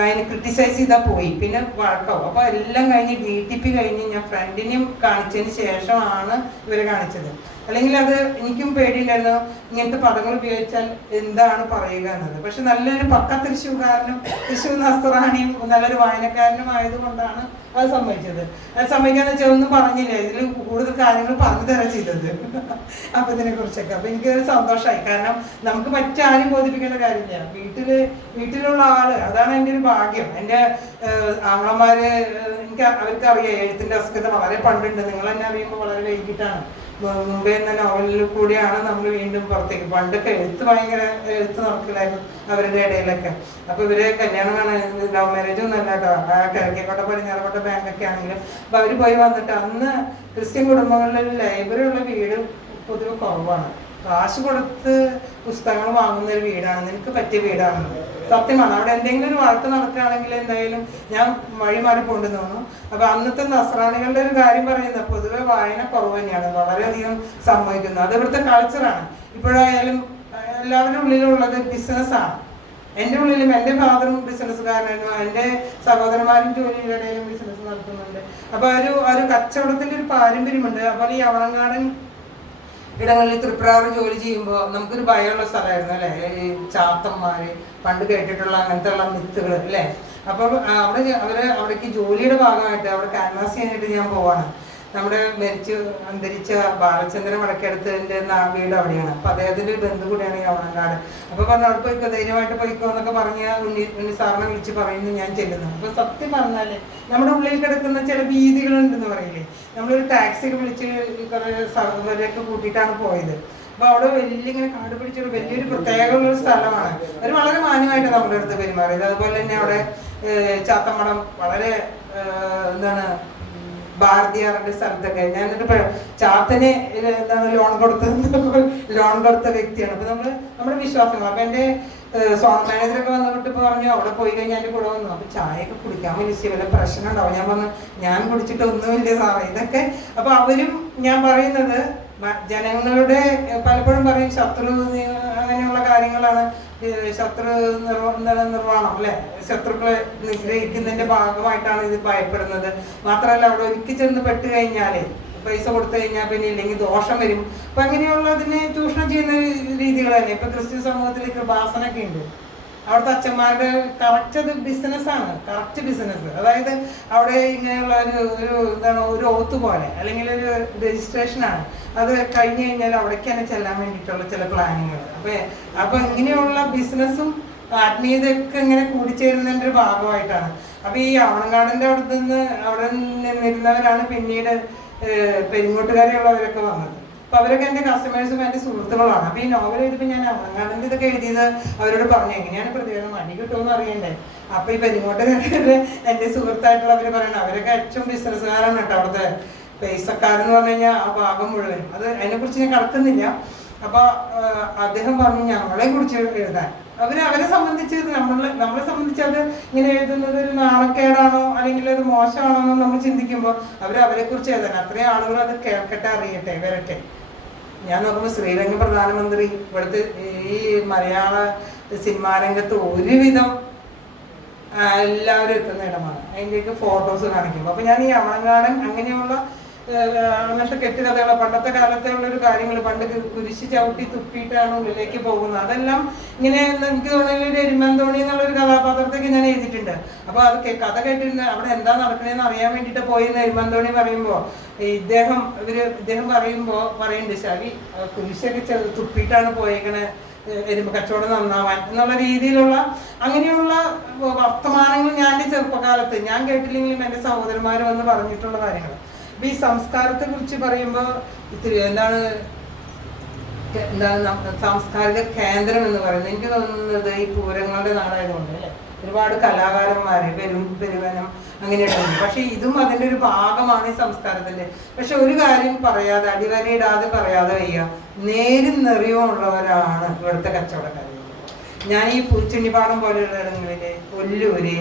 അതിനെ ക്രിട്ടിസൈസ് ചെയ്താൽ പോയി, പിന്നെ വഴക്കാവും. അപ്പോൾ എല്ലാം കഴിഞ്ഞ് DTP കഴിഞ്ഞ് ഞാൻ ഫ്രണ്ടിനെയും കാണിച്ചതിന് ശേഷമാണ് ഇവരെ കാണിച്ചത്. അല്ലെങ്കിൽ അത് എനിക്കും പേടിയില്ലായിരുന്നു ഇങ്ങനത്തെ പദങ്ങൾ ഉപയോഗിച്ചാൽ എന്താണ് പറയുക എന്നത്. പക്ഷെ നല്ലൊരു പക്ക തൃശ്ശൂർക്കാരനും തൃശ്ശൂർ നസ്രാണിയും നല്ലൊരു വായനക്കാരനും ആയതുകൊണ്ടാണ് അത് സമ്മതിച്ചത്. അത് സമ്മതിക്കാന്ന് വെച്ചാൽ ഒന്നും പറഞ്ഞില്ല, ഇതിൽ കൂടുതൽ കാര്യങ്ങൾ പറഞ്ഞു തരാൻ ചെയ്തത് അപ്പൊ ഇതിനെ കുറിച്ചൊക്കെ. അപ്പൊ എനിക്കൊരു സന്തോഷമായി, കാരണം നമുക്ക് മറ്റാരും ബോധിപ്പിക്കേണ്ട കാര്യമില്ല. വീട്ടിലുള്ള ആള്, അതാണ് എൻ്റെ ഒരു ഭാഗ്യം. എൻ്റെ ആങ്ങളമാര് അവർക്ക് അറിയാം എഴുത്തിന്റെ അസ്കത വളരെ പണ്ടുണ്ട്. നിങ്ങൾ തന്നെ അറിയുമ്പോൾ വളരെ വൈകിട്ടാണ്, മുമ്പേ എന്ന നോവലിൽ കൂടിയാണ് നമ്മൾ വീണ്ടും പുറത്തേക്ക്. പണ്ടൊക്കെ എഴുത്ത് നടക്കില്ലായിരുന്നു അവരുടെ ഇടയിലൊക്കെ. അപ്പൊ ഇവര് കല്യാണം കാണാൻ ലവ് മാരേജ് ഒന്നും അല്ല കേട്ടോ, ആ കിഴക്കേക്കോട്ട പടിഞ്ഞാറക്കോട്ട ബാങ്കൊക്കെ ആണെങ്കിലും. അപ്പൊ അവര് പോയി വന്നിട്ട് അന്ന് ക്രിസ്ത്യൻ കുടുംബങ്ങളിൽ ലൈബ്രറി ഉള്ള വീട് പൊതുവെ കുറവാണ്. കാശ് കൊടുത്ത് പുസ്തകങ്ങൾ വാങ്ങുന്ന ഒരു വീടാണ്, നിനക്ക് പറ്റിയ വീടാണ്. സത്യമാണ്. അവിടെ എന്തെങ്കിലും ഒരു വഴക്ക് നടക്കുകയാണെങ്കിൽ എന്തായാലും ഞാൻ വഴി മാറി പോണ്ടെന്ന് തോന്നുന്നു. അപ്പൊ അന്നത്തെ നസ്രാണികളുടെ ഒരു കാര്യം പറയുന്നത് പൊതുവെ വായന കുറവ് തന്നെയാണ്, വളരെയധികം സമ്മതിക്കുന്നത്. അത് ഇവിടുത്തെ കൾച്ചറാണ്. ഇപ്പോഴായാലും എല്ലാവരുടെ ഉള്ളിലുള്ളത് ബിസിനസ്സാണ്. എൻ്റെ ഉള്ളിലും എൻ്റെ ഫാദറും ബിസിനസ്സുകാരനായിരുന്നു, എൻ്റെ സഹോദരന്മാരും ജോലിയിലിടയിലും ബിസിനസ് നടത്തുന്നുണ്ട്. അപ്പൊ ഒരു കച്ചവടത്തിന്റെ ഒരു പാരമ്പര്യമുണ്ട്. അപ്പോൾ ഈ അവളങ്ങാടൻ ഇടങ്ങളിൽ തൃപ്രാറ് ജോലി ചെയ്യുമ്പോൾ നമുക്കൊരു ഭയമുള്ള സ്ഥലമായിരുന്നു അല്ലേ, ഈ ചാത്തന്മാര് പണ്ട് കേട്ടിട്ടുള്ള അങ്ങനത്തെ ഉള്ള മിത്തുകൾ അല്ലേ. അപ്പോൾ അവിടേക്ക് ജോലിയുടെ ഭാഗമായിട്ട് അവിടെ ക്യാൻവാസ് ചെയ്യാനായിട്ട് ഞാൻ പോവാണ്. നമ്മുടെ അന്തരിച്ച ബാലചന്ദ്രൻ വടക്കെടുത്തതിൻ്റെ വീട് അവിടെയാണ്. അപ്പൊ അദ്ദേഹത്തിന്റെ ഒരു ബന്ധു കൂടിയാണ് ഈ അവണങ്കാട്. അപ്പൊ പറഞ്ഞു അവിടെ പോയിക്കോ, ധൈര്യമായിട്ട് പോയിക്കോ എന്നൊക്കെ പറഞ്ഞ ഉണ്ണി സാറിനെ വിളിച്ച് പറയുന്നു, ഞാൻ ചെല്ലുന്നു. അപ്പൊ സത്യം പറഞ്ഞാല് നമ്മുടെ ഉള്ളിൽ കിടക്കുന്ന ചില ഭീതികളുണ്ടെന്ന് പറയില്ലേ. നമ്മളൊരു ടാക്സിയൊക്കെ വിളിച്ച് കുറെ സർവരൊക്കെ കൂട്ടിയിട്ടാണ് പോയത്. അപ്പൊ അവിടെ ഇങ്ങനെ കാട് പിടിച്ചൊരു വലിയൊരു പ്രത്യേകമുള്ളൊരു സ്ഥലമാണ്. അവർ വളരെ മാന്യമായിട്ട് നമ്മുടെ അടുത്ത് പെരുമാറിയത്. അതുപോലെ തന്നെ അവിടെ ചാത്തമടം വളരെ ഭാരതീയരുടെ സ്ഥലത്തൊക്കെ ഞാൻ എന്നിട്ട് ചാത്തനെ ലോൺ കൊടുത്ത വ്യക്തിയാണ്. അപ്പൊ നമ്മുടെ വിശ്വാസങ്ങൾ. അപ്പൊ എൻ്റെ സോൺ മാനേജറൊക്കെ വന്നിട്ട് പറഞ്ഞു അവിടെ പോയി കഴിഞ്ഞാൽ എൻ്റെ കൂടെ വന്നു. അപ്പൊ ചായയൊക്കെ കുടിക്കാൻ വലിയ വല്ല പ്രശ്നം ഉണ്ടാവും. ഞാൻ പറഞ്ഞു ഞാൻ കുടിച്ചിട്ട് ഒന്നുമില്ല സാറേ ഇതൊക്കെ. അപ്പൊ അവരും ഞാൻ പറയുന്നത് ജനങ്ങളുടെ പലപ്പോഴും പറയും ശത്രു അങ്ങനെയുള്ള കാര്യങ്ങളാണ്, ശത്രു നിർവ്വാണം അല്ലെ, ശത്രുക്കളെ നിഗ്രഹിക്കുന്നതിന്റെ ഭാഗമായിട്ടാണ് ഇത് ഭയപ്പെടുന്നത്. മാത്രമല്ല അവിടെ ഒരിക്കൽ ചെന്ന് പെട്ട് കഴിഞ്ഞാല് പൈസ കൊടുത്തു കഴിഞ്ഞാൽ പിന്നെ ഇല്ലെങ്കിൽ ദോഷം വരും. അപ്പൊ അങ്ങനെയുള്ളതിനെ ചൂഷണം ചെയ്യുന്ന രീതികൾ തന്നെ. ഇപ്പൊ ക്രിസ്ത്യൻ സമൂഹത്തിൽ കൃപാസനൊക്കെ ഉണ്ട്. അവിടുത്തെ അച്ഛന്മാരുടെ കറക്റ്റ് അത് ബിസിനസ്സാണ്, കറക്റ്റ് ബിസിനസ്. അതായത് അവിടെ ഇങ്ങനെയുള്ള ഒരു ഓത്ത് പോലെ അല്ലെങ്കിൽ ഒരു രജിസ്ട്രേഷനാണ്. അത് കഴിഞ്ഞ് കഴിഞ്ഞാൽ അവിടേക്ക് തന്നെ ചെല്ലാൻ വേണ്ടിയിട്ടുള്ള ചില പ്ലാനിങ്ങൾ. അപ്പൊ ഇങ്ങനെയുള്ള ബിസിനസ്സും ആത്മീയതയൊക്കെ ഇങ്ങനെ കൂടിച്ചേരുന്നതിൻ്റെ ഒരു ഭാഗമായിട്ടാണ്. അപ്പൊ ഈ ആവണങ്ങാടിന്റെ അവിടെ നിന്നിരുന്നവരാണ് പിന്നീട് പെരിങ്ങോട്ടുകാരെയുള്ളവരൊക്കെ വന്നത്. അപ്പൊ അവരൊക്കെ എൻ്റെ കസ്റ്റമേഴ്സും എൻ്റെ സുഹൃത്തുക്കളാണ്. അപ്പൊ ഈ നോവൽ എഴുതിയപ്പോൾ ഞാൻ അവണങ്ങാടിന്റെ ഇതൊക്കെ എഴുതിയത് അവരോട് പറഞ്ഞു എങ്ങനെയാണ് പ്രതികരണം, അടി കിട്ടുമെന്ന് അറിയണ്ടേ. അപ്പൊ ഈ പെരിങ്ങോട്ടുകാരുടെ എൻ്റെ സുഹൃത്തായിട്ടുള്ളവർ പറയണം അവരൊക്കെ ഏറ്റവും ബിസിനസ്സുകാരാണ് കേട്ടോ. അവിടുത്തെ പൈസക്കാരെന്ന് പറഞ്ഞു കഴിഞ്ഞാൽ ആ ഭാഗം മുഴുവനും. അതിനെക്കുറിച്ച് ഞാൻ കടക്കുന്നില്ല. അപ്പൊ അദ്ദേഹം പറഞ്ഞു ഞങ്ങളെ കുറിച്ച് എഴുതാൻ. അവരെ സംബന്ധിച്ച് നമ്മളെ സംബന്ധിച്ച് അത് ഇങ്ങനെ എഴുതുന്നത് ഒരു നാണക്കേടാണോ അല്ലെങ്കിൽ അത് മോശമാണോ എന്ന് നമ്മൾ ചിന്തിക്കുമ്പോൾ അവരെ കുറിച്ച് എഴുതാൻ അത്രയും ആളുകൾ അത് കേൾക്കട്ടെ, അറിയട്ടെ, വരട്ടെ. ഞാൻ നോക്കുമ്പോൾ ശ്രീലങ്ക പ്രധാനമന്ത്രി ഇവിടുത്തെ ഈ മലയാള സിനിമാ രംഗത്ത് ഒരുവിധം എല്ലാവരും എത്തുന്ന ഇടമാണ്. അതിൻ്റെയൊക്കെ ഫോട്ടോസ് കാണിക്കുമ്പോൾ അപ്പൊ ഞാൻ ഈ അവണങ്ങാടൻ അങ്ങനെയുള്ള അങ്ങനത്തെ കെട്ടുകഥകളെ പണ്ടത്തെ കാലത്തെ ഉള്ളൊരു കാര്യങ്ങൾ, പണ്ട് കുരിശ് ചവിട്ടി തുപ്പിയിട്ടാണ് ഉള്ളിലേക്ക് പോകുന്നത്. അതെല്ലാം ഇങ്ങനെ എനിക്ക് തോന്നുന്ന ഒരു എരുമന്തോണി എന്നുള്ളൊരു കഥാപാത്രത്തേക്ക് ഞാൻ എഴുതിയിട്ടുണ്ട്. അപ്പൊ അത് കഥ കേട്ടിരുന്ന അവിടെ എന്താ നടക്കണേന്ന് അറിയാൻ വേണ്ടിയിട്ട് പോയിരുന്ന എരുമന്തോണി പറയുമ്പോൾ ഇദ്ദേഹം പറയുന്നുണ്ട് ശാലി കുരിശൊക്കെ തുപ്പിയിട്ടാണ് പോയേക്കണേ കച്ചവടം നന്നാവാൻ എന്നുള്ള രീതിയിലുള്ള അങ്ങനെയുള്ള വർത്തമാനങ്ങൾ ഞാൻ എൻ്റെ ചെറുപ്പകാലത്ത് ഞാൻ കേട്ടില്ലെങ്കിലും എൻ്റെ സഹോദരന്മാർ വന്ന് പറഞ്ഞിട്ടുള്ള കാര്യങ്ങൾ. അപ്പൊ ഈ സംസ്കാരത്തെ കുറിച്ച് പറയുമ്പോൾ ഇത്തിരി എന്താണ് സാംസ്കാരിക കേന്ദ്രം എന്ന് പറയുന്നത്. എനിക്ക് തോന്നുന്നത് ഈ പൂരങ്ങളുടെ നാടായതുകൊണ്ട് അല്ലേ, ഒരുപാട് കലാകാരന്മാര് പെരുവനം അങ്ങനെയുണ്ട്. പക്ഷെ ഇതും അതിൻ്റെ ഒരു ഭാഗമാണ് ഈ സംസ്കാരത്തിന്റെ. പക്ഷെ ഒരു കാര്യം പറയാതെ, അടിവരയിടാതെ പറയാതെ വയ്യ, നേരും നെറിയുമുള്ളവരാണ് ഇവിടുത്തെ കച്ചവടക്കാർ. ഞാൻ ഈ പൂച്ചെണ്ണിപ്പാടം പോലെയുള്ള ഇടങ്ങളില്, കൊല്ലൂര്,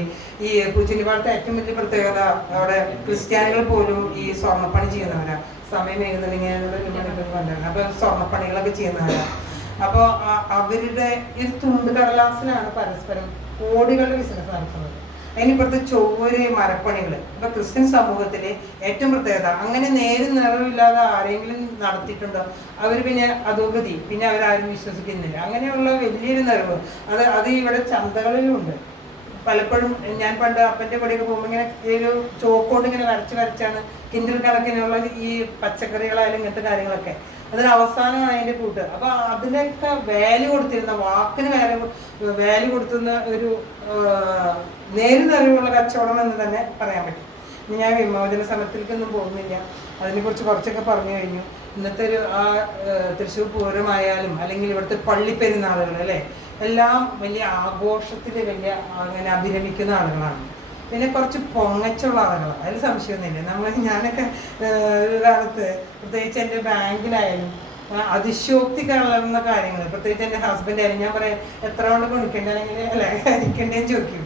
ഈ പൂച്ചെണ്ണിപ്പാടത്തെ ഏറ്റവും വലിയ പ്രത്യേകത അവിടെ ക്രിസ്ത്യാനികൾ പോലും ഈ സ്വർണ്ണപ്പണി ചെയ്യുന്നവരാണ്. സമയം കണ്ടായിരുന്നു. അപ്പൊ സ്വർണ്ണപ്പണികളൊക്കെ ചെയ്യുന്നവരാണ്. അപ്പോൾ അവരുടെ ഈ തുണ്ട് കടലാസിലാണ് പരസ്പരം കോടികളുടെ ബിസിനസ് നടത്തുന്നത്. അതിനിപ്പുറത്ത് ചൊവ്വര് മരപ്പണികൾ. ഇപ്പൊ ക്രിസ്ത്യൻ സമൂഹത്തിലെ ഏറ്റവും പ്രത്യേകത, അങ്ങനെ നേരും നിറവില്ലാതെ ആരെങ്കിലും നടത്തിയിട്ടുണ്ടോ അവർ പിന്നെ അധോഗതി, പിന്നെ അവരാരും വിശ്വസിക്കുന്നില്ല. അങ്ങനെയുള്ള വലിയൊരു നിറവ് അത് ഇവിടെ ചന്തകളിലുണ്ട്. പലപ്പോഴും ഞാൻ പണ്ട് അപ്പൻ്റെ പടിയൊക്കെ പോകുമ്പോൾ ഇങ്ങനെ ഈ ഒരു ചോക്കോണ്ട് ഇങ്ങനെ വരച്ചാണ് കിൻഡിൽ കണക്കിനുള്ള ഈ പച്ചക്കറികളായാലും ഇങ്ങനത്തെ കാര്യങ്ങളൊക്കെ. അതിന് അവസാനമാണ് അതിൻ്റെ കൂട്ട്. അപ്പൊ അതിനൊക്കെ വാല്യൂ കൊടുത്തിരുന്ന, വാക്കിന് വാല്യൂ കൊടുത്തുന്ന ഒരു നേരിനറിവുള്ള കച്ചവടം എന്ന് തന്നെ പറയാൻ പറ്റും. ഇനി ഞാൻ വിമോചന സമരത്തിലേക്കൊന്നും പോകുന്നില്ല, അതിനെക്കുറിച്ച് കുറച്ചൊക്കെ പറഞ്ഞു കഴിഞ്ഞു. ഇന്നത്തെ ഒരു തൃശ്ശൂർ പൂരമായാലും അല്ലെങ്കിൽ ഇവിടുത്തെ പള്ളിപ്പെരുന്നാളുകൾ അല്ലേ, എല്ലാം വലിയ ആഘോഷത്തിൽ വലിയ അങ്ങനെ അഭിരമിക്കുന്ന ആളുകളാണ്. പിന്നെ കുറച്ച് പൊങ്ങച്ചുള്ള ആളുകളാണ്, അതിൽ സംശയമൊന്നുമില്ല. ഞാനൊക്കെ ഒരു കാലത്ത് പ്രത്യേകിച്ച് എൻ്റെ ബാങ്കിലായാലും അതിശോക്തി കലർന്ന കാര്യങ്ങൾ, പ്രത്യേകിച്ച് എൻ്റെ ഹസ്ബൻഡ് ആയാലും ഞാൻ പറയാം എത്ര കൊണ്ട് കുണിക്കണ്ടേ അല്ലെങ്കിൽ അല്ലെ കഴിക്കണ്ടേന്ന് ചോദിക്കും.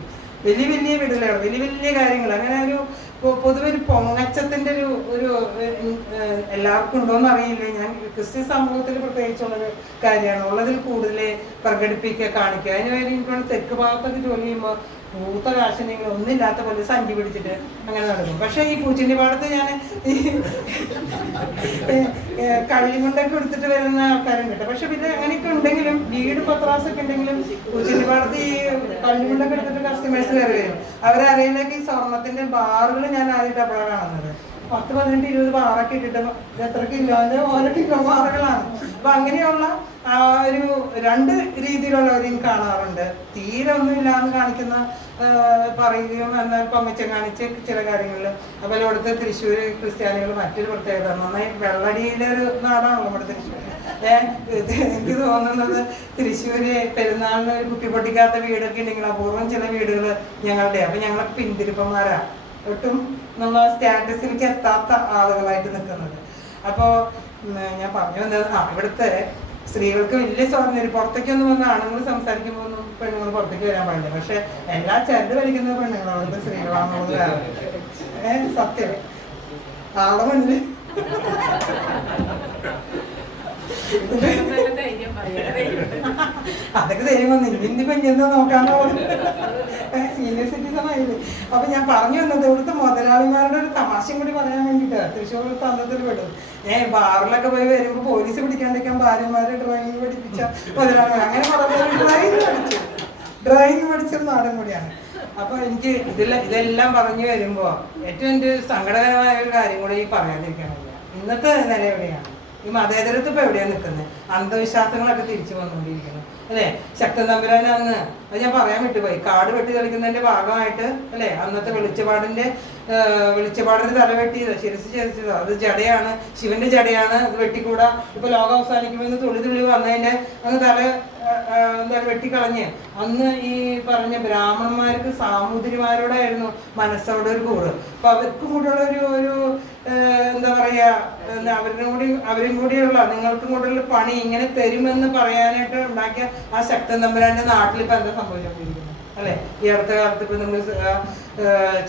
വലിയ വലിയ വിടലുകൾ, വലിയ വലിയ കാര്യങ്ങൾ, അങ്ങനെ ഒരു പൊതുവെ ഒരു പൊങ്ങച്ചത്തിൻ്റെ ഒരു എല്ലാവർക്കും ഉണ്ടോയെന്ന് അറിയില്ല. ഞാൻ ക്രിസ്ത്യൻ സമൂഹത്തിൽ പ്രത്യേകിച്ചുള്ളൊരു കാര്യമാണ്, ഉള്ളതിൽ കൂടുതൽ പ്രകടിപ്പിക്കുക, കാണിക്കുക. അതിന് വേണ്ടി എനിക്ക് തെക്ക് ഭാഗത്തൊക്കെ ജോലി ചെയ്യുമ്പോൾ പൂത്ത കാശിനെങ്കിൽ ഒന്നില്ലാത്ത പോലെ സഞ്ചി പിടിച്ചിട്ട് അങ്ങനെ നടക്കും. പക്ഷെ ഈ പൂച്ചിൻ്റെ പാടത്ത് ഞാൻ ഈ കള്ളിമുണ്ടൊക്കെ എടുത്തിട്ട് വരുന്ന ആൾക്കാരും കിട്ടും. പക്ഷെ പിന്നെ അങ്ങനെയൊക്കെ ഉണ്ടെങ്കിലും, വീട് പത്രാസൊക്കെ ഉണ്ടെങ്കിലും പൂച്ചിൻ്റെ പാടത്ത് ഈ കള്ളിമുണ്ടൊക്കെ എടുത്തിട്ട് കസ്റ്റമേഴ്സ് കയറി വരും. അവരറിയുന്നതൊക്കെ ഈ സ്വർണത്തിന്റെ ബാറുകൾ ഞാൻ ആദ്യമായിട്ട് അപ്പോഴാണ് കാണുന്നത്. 10, 15, 20 ബാറൊക്കെ ഇട്ടിട്ട് എത്ര കിലോന്റെ ഓരോ കിലോ ബാറുകളാണ്. അപ്പൊ അങ്ങനെയുള്ള ആ ഒരു രണ്ട് രീതിയിലുള്ളവരെയും കാണാറുണ്ട്. തീരെ ഒന്നുമില്ലാന്ന് കാണിക്കുന്ന പറയുകയും എന്നാൽ പൊങ്ങച്ചം കാണിച്ച് ചില കാര്യങ്ങളിൽ. അതുപോലെ ഇവിടുത്തെ തൃശ്ശൂർ ക്രിസ്ത്യാനികൾ മറ്റൊരു പ്രത്യേകത, നന്നായി വെള്ളടിയിലെ ഒരു നാടാണല്ലോ നമ്മുടെ തൃശ്ശൂർ. എനിക്ക് തോന്നുന്നത് തൃശ്ശൂര് പെരുന്നാളിന് ഒരു കുട്ടി പൊട്ടിക്കാത്ത വീടൊക്കെ ഉണ്ടെങ്കിൽ അപൂർവം ചില വീടുകൾ ഞങ്ങളുടെ. അപ്പൊ ഞങ്ങളെ പിന്തിരിപ്പന്മാരാ, ഒട്ടും നമ്മൾ സ്റ്റാറ്റസിലേക്ക് എത്താത്ത ആളുകളായിട്ട് നിൽക്കുന്നത്. അപ്പോൾ ഞാൻ പറഞ്ഞു വന്നത്, ഇവിടുത്തെ സ്ത്രീകൾക്ക് വലിയ സ്വാതന്ത്ര്യം. പുറത്തേക്കൊന്നും വന്ന് ആണുങ്ങൾ സംസാരിക്കുമ്പോൾ ഒന്നും പെണ്ണുങ്ങൾ പുറത്തേക്ക് വരാൻ പാടില്ല. പക്ഷെ എല്ലാ ചരട് വലിക്കുന്ന പെണ്ണുങ്ങൾ അവിടുത്തെ സ്ത്രീകളാണെന്നുള്ളത് സത്യം. ആളെ മുന്നിൽ അതൊക്കെ ധൈര്യം നിന്നിപ്പോ ഇങ്ങനെ നോക്കാന്ന് സീനിയർ സിറ്റിസൺ ആയില്ലേ. അപ്പൊ ഞാൻ പറഞ്ഞു വന്നത് ഇവിടുത്തെ മുതലാളിമാരുടെ ഒരു തമാശയും കൂടി പറയാൻ വേണ്ടിട്ട് തൃശ്ശൂർ തന്ത്രത്തിൽ പെടും. ഞാൻ ബാറിലൊക്കെ പോയി വരുമ്പോ പോലീസ് പിടിക്കാണ്ടിരിക്കാൻ ഭാര്യമാരെ ഡ്രൈവിംഗ് പഠിപ്പിച്ച മുതലാളിമാർ, അങ്ങനെ കുറെ ഡ്രൈവിംഗ് പഠിച്ചൊരു നാടും കൂടിയാണ്. അപ്പൊ എനിക്ക് ഇതെല്ലാം പറഞ്ഞു വരുമ്പോ ഏറ്റവും എൻ്റെ സങ്കടകരമായ ഒരു കാര്യം കൂടി പറയാതിരിക്കാനില്ല. ഇന്നത്തെ നില എവിടെയാണ്? ഈ മതേതരത്വം ഇപ്പൊ എവിടെയാണ് നിൽക്കുന്നത്? അന്ധവിശ്വാസങ്ങളൊക്കെ തിരിച്ചു വന്നുകൊണ്ടിരിക്കുന്നു അല്ലേ. ശക്തൻ തമ്പുരാൻ അന്ന്, അത് ഞാൻ പറയാൻ വിട്ടുപോയി, കാട് വെട്ടി കളിക്കുന്നതിന്റെ ഭാഗമായിട്ട് അല്ലേ, അന്നത്തെ വെളിച്ചപ്പാടിന്റെ തല വെട്ടിയത്, ശിരസ് ചരിച്ചത്, അത് ജടയാണ്, ശിവന്റെ ജടയാണ്, അത് വെട്ടിക്കൂടാ. ഇപ്പൊ ലോകം അവസാനിക്കുമെന്ന് തുള്ളി വന്നതിന്റെ അങ്ങ് തല എന്താണ് വെട്ടിക്കളഞ്ഞ്. അന്ന് ഈ പറഞ്ഞ ബ്രാഹ്മണന്മാർക്ക് സാമൂതിരിമാരോടായിരുന്നു മനസ്സോടെ ഒരു കൂറ്. അപ്പൊ അവർക്കും കൂടെയുള്ള ഒരു എന്താ പറയാ, അവരും കൂടിയുള്ള നിങ്ങൾക്കും കൂടെയുള്ള പണി ഇങ്ങനെ തരുമെന്ന് പറയാനായിട്ട് ഉണ്ടാക്കിയ ആ ശക്തൻ തമ്പുരാന്റെ നാട്ടിൽ ഇപ്പൊ എന്താ സംഭവിച്ചുകൊണ്ടിരിക്കുന്നത് അല്ലെ. ഈ അടുത്ത കാലത്ത് ഇപ്പൊ നമ്മൾ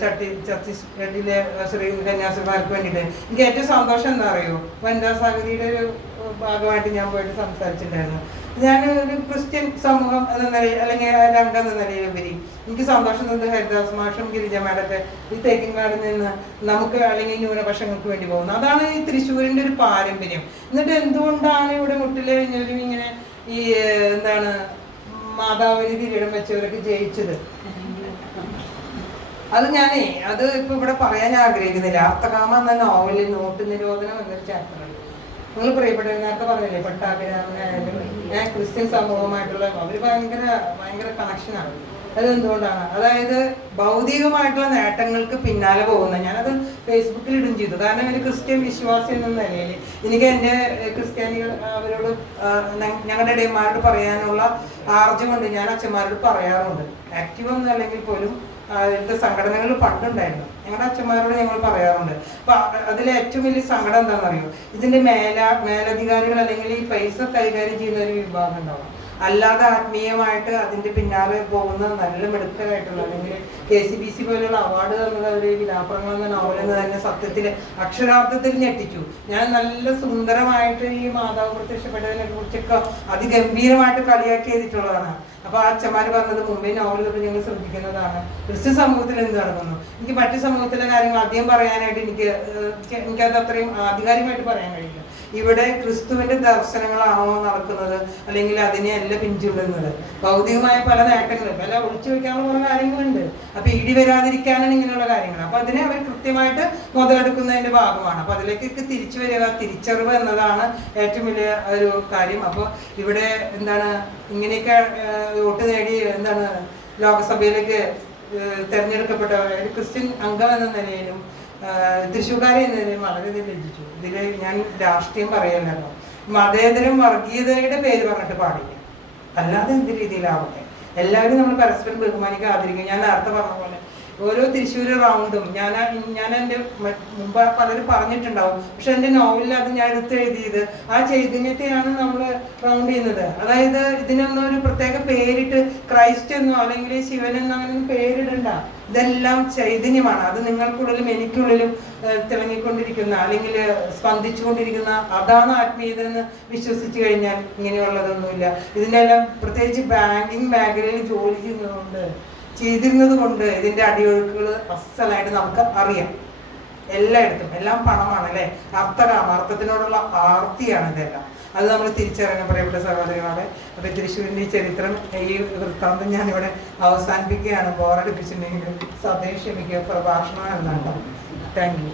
ഛത്തീസ്ഗഡിലെ ശ്രീ കന്യാസ്ത്രീമാർക്ക് വേണ്ടിയിട്ട് എനിക്ക് ഏറ്റവും സന്തോഷം എന്താ അറിയോ, വനിതാ സാഗരിയുടെ ഒരു ഭാഗമായിട്ട് ഞാൻ പോയിട്ട് സംസാരിച്ചിട്ടുണ്ടായിരുന്നു. ഞാൻ ഒരു ക്രിസ്ത്യൻ സമൂഹം എന്ന നിലയിൽ അല്ലെങ്കിൽ അംഗം എന്ന നിലയിലുപരി എനിക്ക് സന്തോഷം തന്നത് ഹരിദാസ് മാഷും ഗിരിജ മാഡത്തെ ഈ തേക്കിൻകാടിൽ നിന്ന് നമുക്ക് അല്ലെങ്കിൽ ന്യൂനപക്ഷങ്ങൾക്ക് വേണ്ടി പോകുന്നത്. അതാണ് ഈ തൃശ്ശൂരിന്റെ ഒരു പാരമ്പര്യം. എന്നിട്ട് എന്തുകൊണ്ടാണ് ഇവിടെ മുട്ടിലെഴിഞ്ഞവരും ഇങ്ങനെ ഈ എന്താണ് മാതാവിന് കിരീടം വെച്ചവരൊക്കെ ജയിച്ചത്? അത് ഇപ്പൊ ഇവിടെ പറയാൻ ആഗ്രഹിക്കുന്നില്ല. അർത്ഥകാമ എന്ന നോവലിൽ നോട്ട് നിരോധനം എന്നൊരു ചാപ്റ്ററുണ്ട്. നിങ്ങൾ പ്രിയപ്പെട്ട നേരത്തെ പറഞ്ഞില്ലേ, പട്ടാഭിരാമനായാലും ക്രിസ്ത്യൻ സമൂഹമായിട്ടുള്ള അവർ ഭയങ്കര കണക്ഷനാണ്. അതെന്തുകൊണ്ടാണ്? അതായത് ഭൗതികമായിട്ടുള്ള നേട്ടങ്ങൾക്ക് പിന്നാലെ പോകുന്ന, ഞാനത് ഫേസ്ബുക്കിൽ ഇടും ചെയ്തു. കാരണം ഒരു ക്രിസ്ത്യൻ വിശ്വാസി എന്ന നിലയിൽ എനിക്ക് എൻ്റെ ക്രിസ്ത്യാനികൾ അവരോട് ഞങ്ങളുടെ ഇടയന്മാരോട് പറയാനുള്ള ആർജമുണ്ട്. ഞാൻ അച്ഛന്മാരോട് പറയാറുണ്ട്. ആക്റ്റീവ് ഒന്നും അല്ലെങ്കിൽ പോലും ഇതിൻ്റെ സംഘടനകൾ പണ്ടുണ്ടായിരുന്നു. ഞങ്ങളുടെ അച്ഛന്മാരോട് ഞങ്ങൾ പറയാറുണ്ട്. അപ്പൊ അതിലെ ഏറ്റവും വലിയ സങ്കടം എന്താണെന്നറിയോ? ഇതിന്റെ മേലധികാരികൾ അല്ലെങ്കിൽ ഈ പൈസ കൈകാര്യം ചെയ്യുന്ന ഒരു വിഭാഗം ഉണ്ടാവും. അല്ലാതെ ആത്മീയമായിട്ട് അതിന്റെ പിന്നാലെ പോകുന്ന നല്ല മിടുക്കരായിട്ടുള്ള, അല്ലെങ്കിൽ KCBC പോലുള്ള അവാർഡ് തന്നത് ഒരു വിലാപങ്ങൾ എന്ന നോവലെന്ന് തന്നെ സത്യത്തിൽ അക്ഷരാർത്ഥത്തിൽ ഞെട്ടിച്ചു. ഞാൻ നല്ല സുന്ദരമായിട്ട് ഈ മാതാവ് പ്രത്യക്ഷപ്പെട്ടതിനെ കുറിച്ചൊക്കെ അതിഗംഭീരമായിട്ട് കളിയാക്കി ചെയ്തിട്ടുള്ളതാണ്. അപ്പൊ ആ അച്ഛന്മാര് പറഞ്ഞത് മുംബൈ നോവലിലൊക്കെ ഞങ്ങൾ ശ്രദ്ധിക്കുന്നതാണ്. ക്രിസ്ത്യൻ സമൂഹത്തിൽ എന്ത് നടക്കുന്നു. എനിക്ക് മറ്റു സമൂഹത്തിലെ കാര്യങ്ങൾ അധികം പറയാനായിട്ട് എനിക്കത് അത്രയും ആധികാരികമായിട്ട് പറയാൻ കഴിയില്ല. ഇവിടെ ക്രിസ്തുവിന്റെ ദർശനങ്ങളാണോ നടക്കുന്നത്, അല്ലെങ്കിൽ അതിനെയല്ല പിന്തുടരുന്നത്. ഭൗതികമായ പല നേട്ടങ്ങളും, പല ഒളിച്ചു വെക്കാനുള്ള കുറെ കാര്യങ്ങളുണ്ട്. അപ്പൊ ഇടി വരാതിരിക്കാനാണ് ഇങ്ങനെയുള്ള കാര്യങ്ങൾ. അപ്പൊ അതിനെ അവർ കൃത്യമായിട്ട് മുതലെടുക്കുന്നതിന്റെ ഭാഗമാണ്. അപ്പൊ അതിലേക്ക് തിരിച്ചു വരിക, തിരിച്ചറിവ് എന്നതാണ് ഏറ്റവും വലിയ ഒരു കാര്യം. അപ്പൊ ഇവിടെ എന്താണ് ഇങ്ങനെയൊക്കെ വോട്ട് നേടി ലോകസഭയിലേക്ക് തെരഞ്ഞെടുക്കപ്പെട്ട ഒരു ക്രിസ്ത്യൻ അംഗം എന്ന നിലയിലും തൃശ്ശൂർക്കാരെ എന്നതിലും വളരെയധികം ലജ്ജിച്ചു. ഇതിൽ ഞാൻ രാഷ്ട്രീയം പറയല്ലോ, മതേതരം വർഗീയതയുടെ പേര് പറഞ്ഞിട്ട് പാടില്ല. അല്ലാതെ എന്ത് രീതിയിലാവട്ടെ, എല്ലാവരും നമ്മൾ പരസ്പരം ബഹുമാനിക്കുക, ആദരിക്കുക. ഞാൻ നേരത്തെ പറഞ്ഞ പോലെ ഓരോ തൃശ്ശൂർ റൗണ്ടും ഞാൻ എൻ്റെ മുമ്പ് പലരും പറഞ്ഞിട്ടുണ്ടാവും. പക്ഷെ എൻ്റെ നോവലിൽ അത് ഞാൻ എഴുതിയത് ആ ചൈതന്യത്തെയാണ് നമ്മൾ റൗണ്ട് ചെയ്യുന്നത്. അതായത് ഇതിനൊന്നും ഒരു പ്രത്യേക പേരിട്ട് ക്രൈസ്റ്റ് എന്നോ അല്ലെങ്കിൽ ശിവനെന്നോ അങ്ങനെ പേരിടണ്ട. ഇതെല്ലാം ചൈതന്യമാണ്. അത് നിങ്ങൾക്കുള്ളിലും എനിക്കുള്ളിലും തിളങ്ങിക്കൊണ്ടിരിക്കുന്ന, അല്ലെങ്കിൽ സ്പന്ദിച്ചുകൊണ്ടിരിക്കുന്ന, അതാണ് ആത്മീയത എന്ന് വിശ്വസിച്ച് കഴിഞ്ഞാൽ ഇങ്ങനെയുള്ളതൊന്നുമില്ല. ഇതിൻ്റെ എല്ലാം പ്രത്യേകിച്ച് ബാങ്കിങ് മേഖലയിൽ ജോലി ചെയ്തിരുന്നത് കൊണ്ട് ഇതിന്റെ അടിയൊഴുക്കുകൾ അസലായിട്ട് നമുക്ക് അറിയാം. എല്ലായിടത്തും എല്ലാം പണമാണ് അല്ലെ, അർത്ഥത്തിനോടുള്ള ആർത്തിയാണ് ഇതെല്ലാം. അത് നമ്മൾ തിരിച്ചറിയണം പ്രിയപ്പെട്ട സഹോദരികളോടെ. അപ്പൊ തൃശ്ശൂരിന്റെ ഈ ചരിത്രം, ഈ വൃത്താന്തം ഞാനിവിടെ അവസാനിപ്പിക്കുകയാണ്. ബോറടിപ്പിച്ചിട്ടുണ്ടെങ്കിൽ സദയം ക്ഷമിക്കുക. പ്രഭാഷണം എന്നാണ്. Thank you.